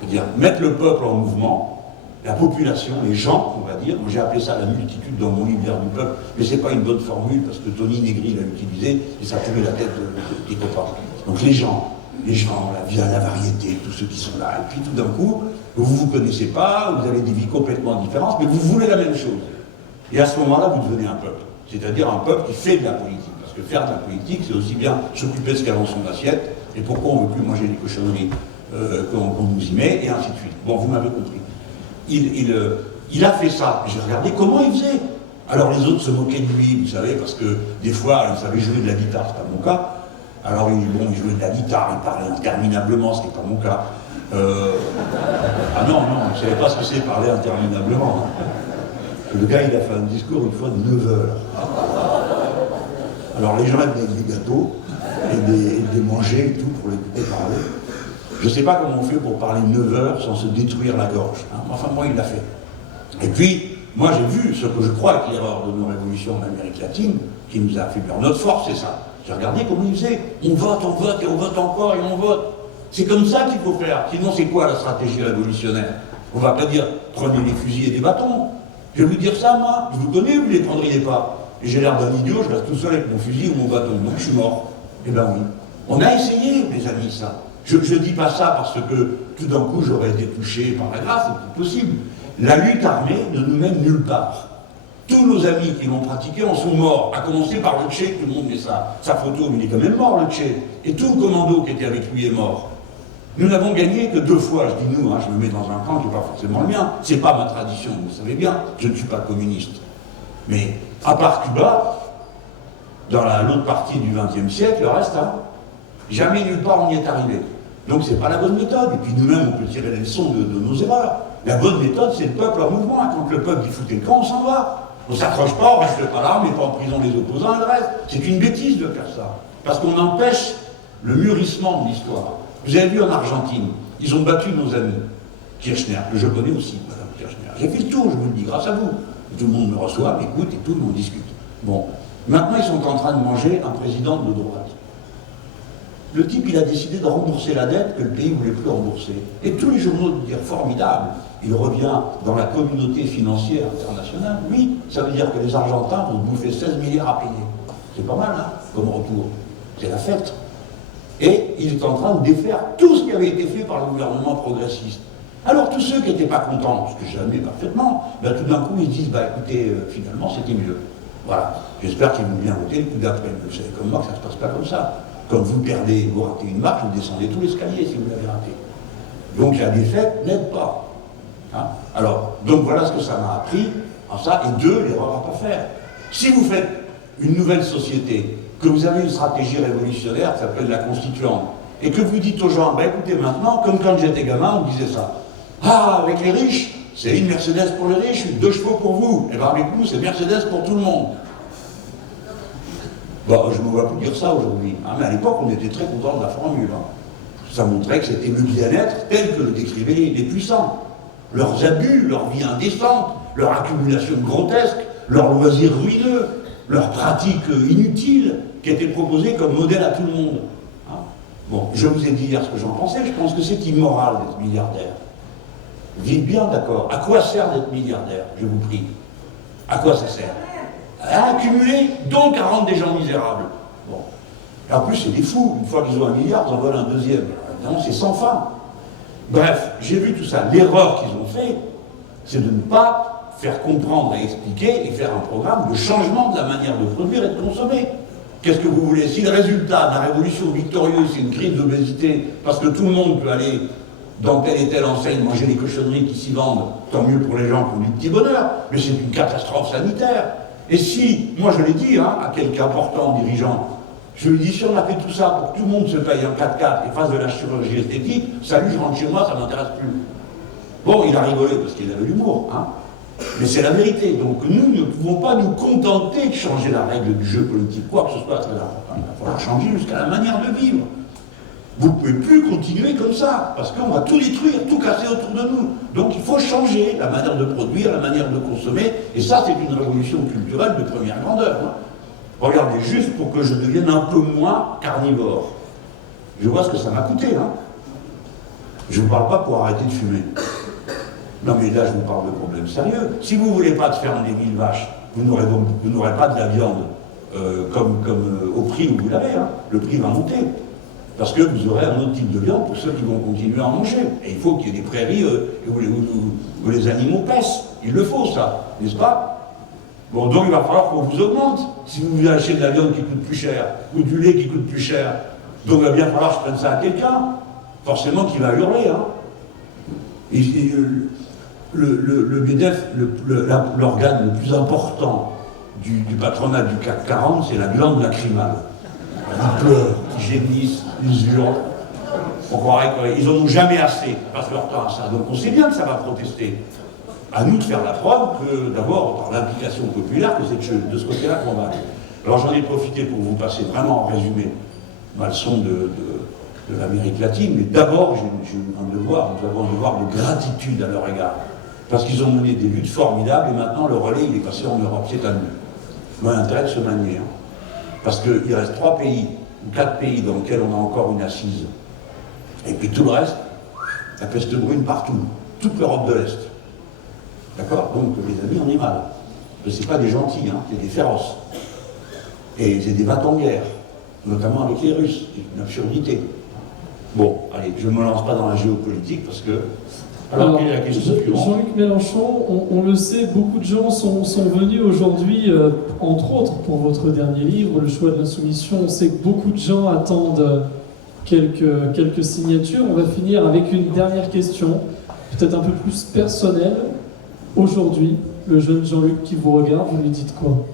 C'est-à-dire mettre le peuple en mouvement, la population, les gens, on va dire, moi j'ai appelé ça la multitude dans mon livre L'ère du peuple, mais c'est pas une bonne formule parce que Tony Negri l'a utilisé et ça pourrit la tête des copains. Donc les gens, la vie, la variété, tous ceux qui sont là, et puis tout d'un coup, vous ne vous connaissez pas, vous avez des vies complètement différentes, mais vous voulez la même chose. Et à ce moment-là, vous devenez un peuple. C'est-à-dire un peuple qui fait de la politique. Parce que faire de la politique, c'est aussi bien s'occuper de ce qu'il y a dans son assiette, et pourquoi on ne veut plus manger des cochonneries qu'on nous y met, et ainsi de suite. Bon, vous m'avez compris. Il a fait ça. J'ai regardé comment il faisait. Alors les autres se moquaient de lui, vous savez, parce que des fois, il savait jouer de la guitare, c'est pas mon cas. Alors il jouait de la guitare, il parlait interminablement, ce qui n'est pas mon cas. Ah non, je ne savais pas ce que c'est parler interminablement. Le gars, il a fait un discours une fois de 9 heures. Alors les gens avaient des gâteaux et des manger et tout pour l'écouter parler. Je ne sais pas comment on fait pour parler 9 heures sans se détruire la gorge. Hein. Enfin, moi, il l'a fait. Et puis, moi, j'ai vu ce que je crois être l'erreur de nos révolutions en Amérique latine, qui nous a fait peur. Notre force, c'est ça. J'ai regardé comment ils faisaient. On vote, et on vote encore, et on vote. C'est comme ça qu'il faut faire. Sinon, c'est quoi la stratégie révolutionnaire? On ne va pas dire, prenez des fusils et des bâtons. Je vais vous dire ça, moi. Je vous connais, vous ne les prendriez pas. Et j'ai l'air d'un idiot, je reste tout seul avec mon fusil ou mon bâton. Donc, je suis mort. Eh ben oui. On a essayé, mes amis, ça. Je ne dis pas ça parce que tout d'un coup j'aurais été touché par la grâce, c'est possible. La lutte armée ne nous mène nulle part. Tous nos amis qui l'ont pratiqué en sont morts, à commencer par le Tché, tout le monde met sa photo, mais il est quand même mort le Tché. Et tout le commando qui était avec lui est mort. Nous n'avons gagné que 2 fois, je dis nous, hein, je me mets dans un camp qui n'est pas forcément le mien, c'est pas ma tradition, vous savez bien, je ne suis pas communiste. Mais à part Cuba, dans l'autre partie du XXe siècle, le reste, hein, jamais nulle part on y est arrivé. Donc c'est pas la bonne méthode. Et puis nous-mêmes, on peut tirer les leçons de nos erreurs. La bonne méthode, c'est le peuple en mouvement. Quand le peuple dit foutez le camp, on s'en va. On s'accroche pas, on reste pas là, on met pas en prison les opposants et le reste. C'est une bêtise de faire ça. Parce qu'on empêche le mûrissement de l'histoire. Vous avez vu en Argentine, ils ont battu nos amis. Kirchner, que je connais aussi, Madame Kirchner. J'ai fait le tour, je vous le dis, grâce à vous. Tout le monde me reçoit, m'écoute et tout le monde discute. Bon, maintenant ils sont en train de manger un président de droite. Le type, il a décidé de rembourser la dette que le pays ne voulait plus rembourser. Et tous les journaux disent formidable, il revient dans la communauté financière internationale. Oui, ça veut dire que les Argentins vont bouffer 16 milliards à payer. C'est pas mal, hein, comme retour. C'est la fête. Et il est en train de défaire tout ce qui avait été fait par le gouvernement progressiste. Alors tous ceux qui n'étaient pas contents, ce que j'admets parfaitement, ben, tout d'un coup ils disent, bah écoutez, finalement c'était mieux. Voilà. J'espère qu'ils vont bien voter le coup d'après. Vous savez comme moi que ça ne se passe pas comme ça. Quand vous perdez, vous ratez une marche, vous descendez tout l'escalier si vous l'avez raté. Donc la défaite n'aide pas. Hein? Alors, donc voilà ce que ça m'a appris en ça. Et 2, l'erreur à pas faire. Si vous faites une nouvelle société, que vous avez une stratégie révolutionnaire qui s'appelle la constituante, et que vous dites aux gens, bah écoutez maintenant, comme quand j'étais gamin, on disait ça. Ah, avec les riches, c'est une Mercedes pour les riches, 2 chevaux pour vous. Et bien avec nous, c'est Mercedes pour tout le monde. Bon, je ne me vois plus dire ça aujourd'hui, hein, mais à l'époque, on était très contents de la formule. Hein. Ça montrait que c'était le bien-être tel que le décrivaient les puissants. Leurs abus, leur vie indécente, leur accumulation grotesque, leurs loisirs ruineux, leurs pratiques inutiles qui étaient proposées comme modèle à tout le monde. Hein. Bon, je vous ai dit hier ce que j'en pensais, je pense que c'est immoral d'être milliardaire. Dites bien d'accord. À quoi sert d'être milliardaire, je vous prie? À quoi ça sert? À accumuler, donc à rendre des gens misérables. Bon. Et en plus, c'est des fous. Une fois qu'ils ont 1 milliard, ils en veulent un deuxième. Non, c'est sans fin. Bref, j'ai vu tout ça. L'erreur qu'ils ont fait, c'est de ne pas faire comprendre et expliquer et faire un programme de changement de la manière de produire et de consommer. Qu'est-ce que vous voulez? Si le résultat de la révolution victorieuse, c'est une crise d'obésité, parce que tout le monde peut aller dans telle et telle enseigne manger les cochonneries qui s'y vendent, tant mieux pour les gens qui ont du petit bonheur, mais c'est une catastrophe sanitaire. Et si, moi je l'ai dit hein, à quelques importants dirigeants, je lui dis, si on a fait tout ça pour que tout le monde se paye un 4x4 et fasse de la chirurgie esthétique, salut, je rentre chez moi, ça ne m'intéresse plus. Bon, il a rigolé parce qu'il avait l'humour, hein. Mais c'est la vérité. Donc nous ne pouvons pas nous contenter de changer la règle du jeu politique, quoi que ce soit très important. Il va falloir changer jusqu'à la manière de vivre. Vous ne pouvez plus continuer comme ça, parce qu'on va tout détruire, tout casser autour de nous. Donc il faut changer la manière de produire, la manière de consommer, et ça c'est une révolution culturelle de première grandeur. Hein. Regardez, juste pour que je devienne un peu moins carnivore. Je vois ce que ça m'a coûté. Hein. Je ne vous parle pas pour arrêter de fumer. Non mais là je vous parle de problèmes sérieux. Si vous ne voulez pas de ferme des 1000 vaches, vous n'aurez pas de la viande comme au prix où vous l'avez. Hein. Le prix va monter. Parce que vous aurez un autre type de viande pour ceux qui vont continuer à en manger. Et il faut qu'il y ait des prairies où les animaux paissent. Il le faut, ça, n'est-ce pas? Bon, donc il va falloir qu'on vous augmente. Si vous voulez acheter de la viande qui coûte plus cher, ou du lait qui coûte plus cher, donc il va bien falloir que je prenne ça à quelqu'un. Forcément qu'il va hurler. Hein. Et le MEDEF, l'organe le plus important du patronat du CAC 40, c'est la glande lacrymale. Ils pleurent, ils gémissent, ils hurlent. On croirait qu'ils n'en ont jamais assez, ils passent leur temps à ça. Donc on sait bien que ça va protester. À nous de faire la preuve que, d'abord, par l'implication populaire, que c'est de ce côté-là qu'on va aller. Alors j'en ai profité pour vous passer vraiment en résumé ma leçon de l'Amérique latine, mais d'abord j'ai un devoir, nous avons un devoir de gratitude à leur égard. Parce qu'ils ont mené des luttes formidables et maintenant le relais il est passé en Europe, c'est à nous. On a intérêt de se manier. Hein. Parce qu'il reste 3 pays, ou 4 pays dans lesquels on a encore une assise. Et puis tout le reste, la peste brune partout, toute l'Europe de l'Est. D'accord? Donc les amis, on est mal. C'est pas des gentils, hein, c'est des féroces. Et c'est des va-t-en guerre, notamment avec les Russes, c'est une absurdité. Bon, allez, je ne me lance pas dans la géopolitique parce que... Alors, quelle est la question suivante? Jean-Luc Mélenchon, on le sait, beaucoup de gens sont venus aujourd'hui, entre autres pour votre dernier livre, Le choix de l'insoumission. On sait que beaucoup de gens attendent quelques signatures. On va finir avec une dernière question, peut-être un peu plus personnelle. Aujourd'hui, le jeune Jean-Luc qui vous regarde, vous lui dites quoi?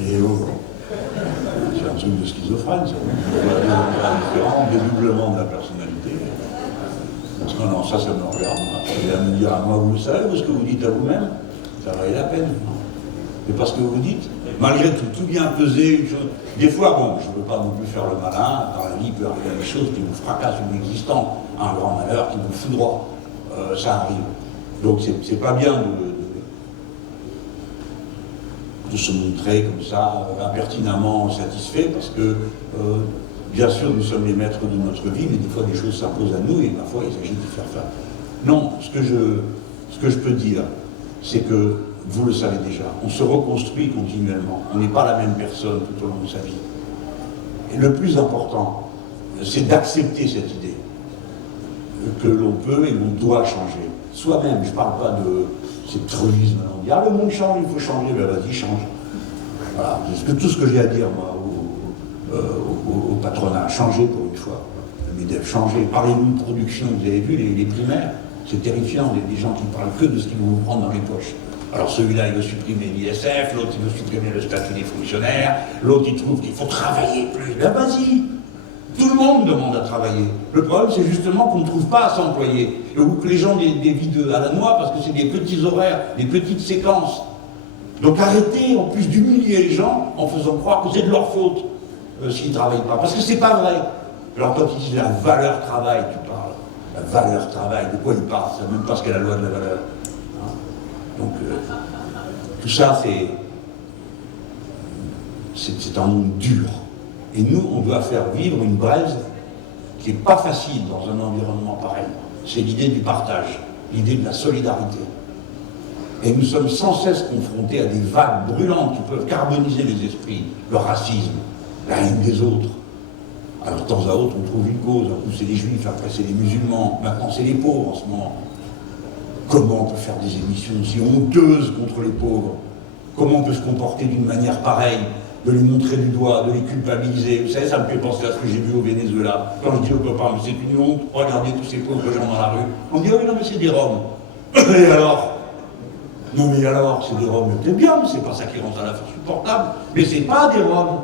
Et oh, c'est un truc de schizophrène, ça. Un différent dédoublement de la personnalité. Non, ça me regarde. Il va me dire à moi, vous le savez, ce que vous dites à vous-même, ça valait la peine. C'est pas ce que vous dites. Malgré tout bien pesé. Des fois, bon, je ne veux pas non plus faire le malin. Dans la vie, il peut arriver des choses qui vous fracassent une existence, un grand malheur qui vous foudroie. Ça arrive. Donc c'est pas bien de se montrer comme ça, impertinemment satisfait, parce que, bien sûr, nous sommes les maîtres de notre vie, mais des fois, des choses s'imposent à nous, et parfois, il s'agit de faire face. Non, ce que je peux dire, c'est que, vous le savez déjà, on se reconstruit continuellement. On n'est pas la même personne tout au long de sa vie. Et le plus important, c'est d'accepter cette idée que l'on peut et l'on doit changer. Soi-même, je ne parle pas de ces truismes. On dit, ah, le monde change, il faut changer. Ben vas-y, change. Voilà, c'est tout ce que j'ai à dire, moi, au patronat. Changez pour une fois. Le MEDEF, changez. Parlez-nous de production. Vous avez vu les primaires, c'est terrifiant. Il y a des gens qui ne parlent que de ce qu'ils vont vous prendre dans les poches. Alors celui-là, il veut supprimer l'ISF, l'autre, il veut supprimer le statut des fonctionnaires, l'autre, il trouve qu'il faut travailler plus. Ben vas-y. Tout le monde demande à travailler. Le problème, c'est justement qu'on ne trouve pas à s'employer. Ou que les gens dévient à la noix parce que c'est des petits horaires, des petites séquences. Donc arrêtez, en plus d'humilier les gens en faisant croire que c'est de leur faute s'ils ne travaillent pas. Parce que c'est pas vrai. Alors quand ils disent la valeur travail, tu parles. La valeur travail, de quoi ils parlent? C'est même pas ce qu'est la loi de la valeur. Hein? Donc tout ça, c'est un monde dur. Et nous, on doit faire vivre une braise qui n'est pas facile dans un environnement pareil. C'est l'idée du partage, l'idée de la solidarité. Et nous sommes sans cesse confrontés à des vagues brûlantes qui peuvent carboniser les esprits, le racisme, la haine des autres. Alors de temps à autre, on trouve une cause. Un coup, c'est les juifs, après, c'est les musulmans. Maintenant, c'est les pauvres en ce moment. Comment on peut faire des émissions aussi honteuses contre les pauvres? Comment on peut se comporter d'une manière pareille? De les montrer du doigt, de les culpabiliser. Vous savez, ça me fait penser à ce que j'ai vu au Venezuela. Quand je dis aux copains, mais c'est une honte, regardez tous ces pauvres gens dans la rue. On dit, oh oui, non, mais c'est des Roms. Et alors? Non, mais alors, c'est des Roms, c'est bien, mais c'est pas ça qui rend ça la force supportable. Mais c'est pas des Roms.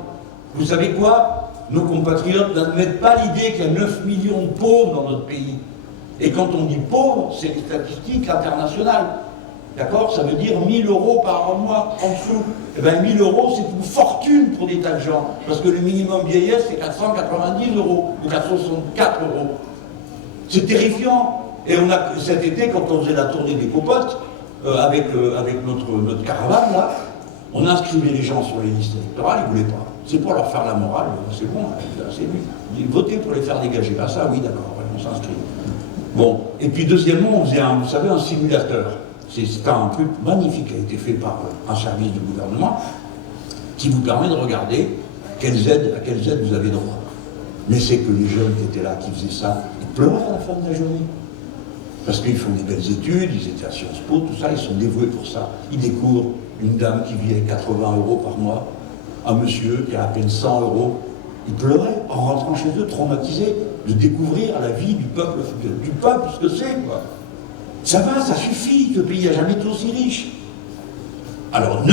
Vous savez quoi? Nos compatriotes n'admettent pas l'idée qu'il y a 9 millions de pauvres dans notre pays. Et quand on dit pauvre, c'est les statistiques internationales. D'accord? Ça veut dire 1 000 € par mois en dessous. Eh bien 1 000 €, c'est une fortune pour des tas de gens. Parce que le minimum vieillesse, c'est 490 € ou 464 €. C'est terrifiant. Et on a, cet été, quand on faisait la tournée des popotes, avec notre caravane, là, on inscrivait les gens sur les listes électorales, ils ne voulaient pas. C'est pour leur faire la morale, c'est bon, c'est lui. Votez pour les faire dégager. Ah ça, oui, d'accord, on s'inscrit. Bon, et puis deuxièmement, on faisait vous savez, un simulateur. C'est un truc magnifique qui a été fait par un service du gouvernement qui vous permet de regarder à quelles aides vous avez droit. Mais c'est que les jeunes qui étaient là, qui faisaient ça, ils pleuraient à la fin de la journée. Parce qu'ils font des belles études, ils étaient à Sciences Po, tout ça, ils sont dévoués pour ça. Ils découvrent une dame qui vit avec 80 € par mois, un monsieur qui a à peine 100 €. Ils pleuraient en rentrant chez eux, traumatisés de découvrir la vie du peuple ce que c'est, quoi. Ça va, ça suffit, le pays n'a jamais été aussi riche. Alors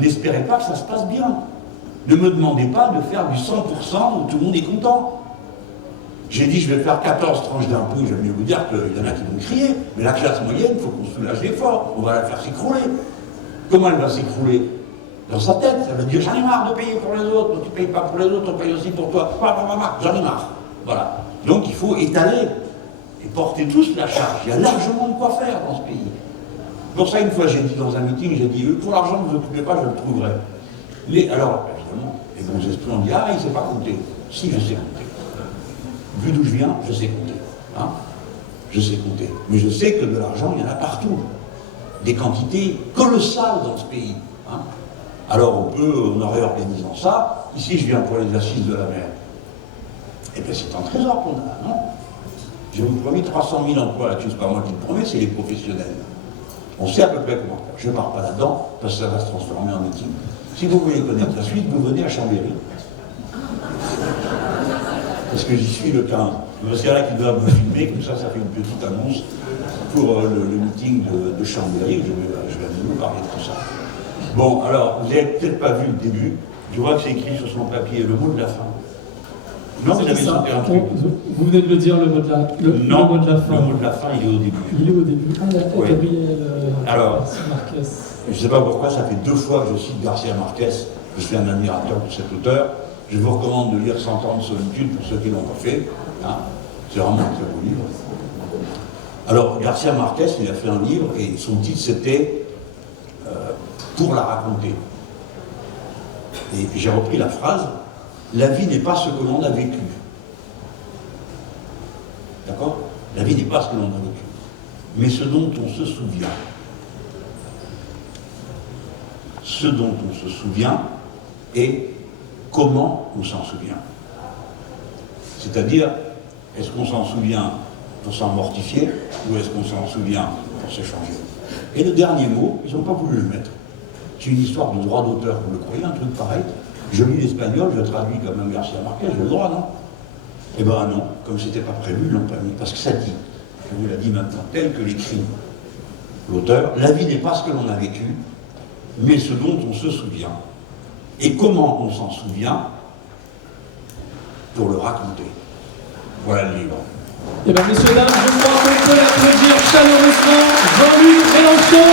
n'espérez pas que ça se passe bien. Ne me demandez pas de faire du 100% où tout le monde est content. J'ai dit je vais faire 14 tranches d'impôts, j'aime mieux vous dire qu'il y en a qui vont crier, mais la classe moyenne, il faut qu'on soulage l'effort, on va la faire s'écrouler. Comment elle va s'écrouler? Dans sa tête, ça veut dire j'en ai marre de payer pour les autres, donc tu ne payes pas pour les autres, on paye aussi pour toi. J'en ai marre. Voilà. Donc il faut étaler et porter tous la charge. Il y a largement de quoi faire dans ce pays. Pour ça, une fois, j'ai dit dans un meeting, j'ai dit pour l'argent, ne vous occupez pas, je le trouverai. Alors, évidemment, les bons esprits ont dit ah, il ne sait pas compter. Si, je sais compter. Vu d'où je viens, je sais compter. Hein, je sais compter. Mais je sais que de l'argent, il y en a partout. Des quantités colossales dans ce pays. Hein. Alors on peut, en réorganisant ça, ici je viens pour les assises de la mer. Eh bien c'est un trésor qu'on a, non? Je vous promis 300 000 emplois là-dessus, c'est pas moi qui le promets, c'est les professionnels. On sait à peu près comment faire. Je ne pars pas là-dedans, parce que ça va se transformer en meeting. Si vous voulez connaître la suite, vous venez à Chambéry. Parce que j'y suis le 15. Parce qu'il y en a qui doivent me filmer, comme ça fait une petite annonce pour le meeting de Chambéry. Je vais à nouveau parler de tout ça. Bon, alors, vous n'avez peut-être pas vu le début. Je vois que c'est écrit sur son papier, le mot de la fin. Non, vous avez sauté un truc. Vous venez de le dire, le mot de la fin. Non, le mot de la fin, il est au début. Il est au début. Ah, Oui. Gabriel Alors, Marquez. je ne sais pas pourquoi, ça fait 2 fois que je cite Garcia Marquez. Je suis un admirateur de cet auteur. Je vous recommande de lire 100 ans de solitude pour ceux qui l'ont pas fait. Hein. C'est vraiment un très beau livre. Alors, Garcia Marquez, il a fait un livre et son titre c'était Pour la raconter. Et j'ai repris la phrase, la vie n'est pas ce que l'on a vécu. D'accord? La vie n'est pas ce que l'on a vécu, mais ce dont on se souvient. Ce dont on se souvient et comment on s'en souvient. C'est-à-dire, est-ce qu'on s'en souvient pour s'en mortifier ou est-ce qu'on s'en souvient pour s'échanger? Et le dernier mot, ils n'ont pas voulu le mettre. C'est une histoire de droit d'auteur, vous le croyez, un truc pareil. Je lis l'espagnol, je traduis comme un Garcia Marquez, j'ai le droit, non? Eh ben non, comme c'était pas prévu, ils l'ont pas mis, parce que ça dit, je vous l'ai dit maintenant, tel que l'écrit l'auteur, la vie n'est pas ce que l'on a vécu, mais ce dont on se souvient. Et comment on s'en souvient pour le raconter. Voilà le livre. Eh bien, messieurs, dames, je crois qu'on peut l'applaudir chaleureusement. Jean-Luc Mélenchon,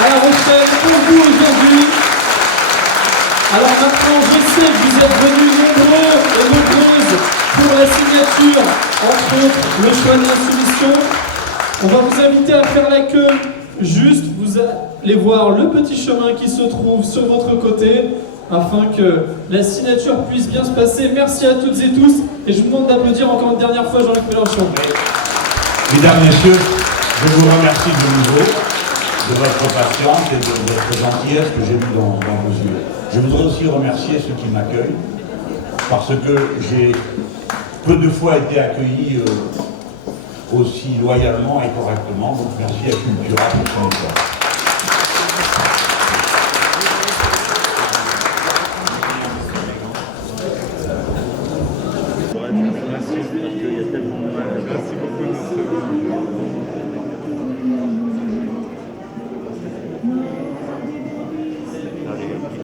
à La Rochelle, pour vous aujourd'hui. Alors maintenant, je sais que vous êtes venus nombreux et nombreuses pour la signature, entre autres le choix de l'insoumission. On va vous inviter à faire la queue. Juste, vous allez voir le petit chemin qui se trouve sur votre côté afin que la signature puisse bien se passer. Merci à toutes et tous et je vous demande d'applaudir encore une dernière fois Jean-Luc Mélenchon. Mesdames, Messieurs, je vous remercie de nouveau de votre patience et de votre gentillesse que j'ai vue dans vos yeux. Je voudrais aussi remercier ceux qui m'accueillent parce que j'ai peu de fois été accueilli aussi loyalement et correctement. Donc merci à Cultura pour son effort. Merci, parce qu'il y a tellement de mal. Merci beaucoup.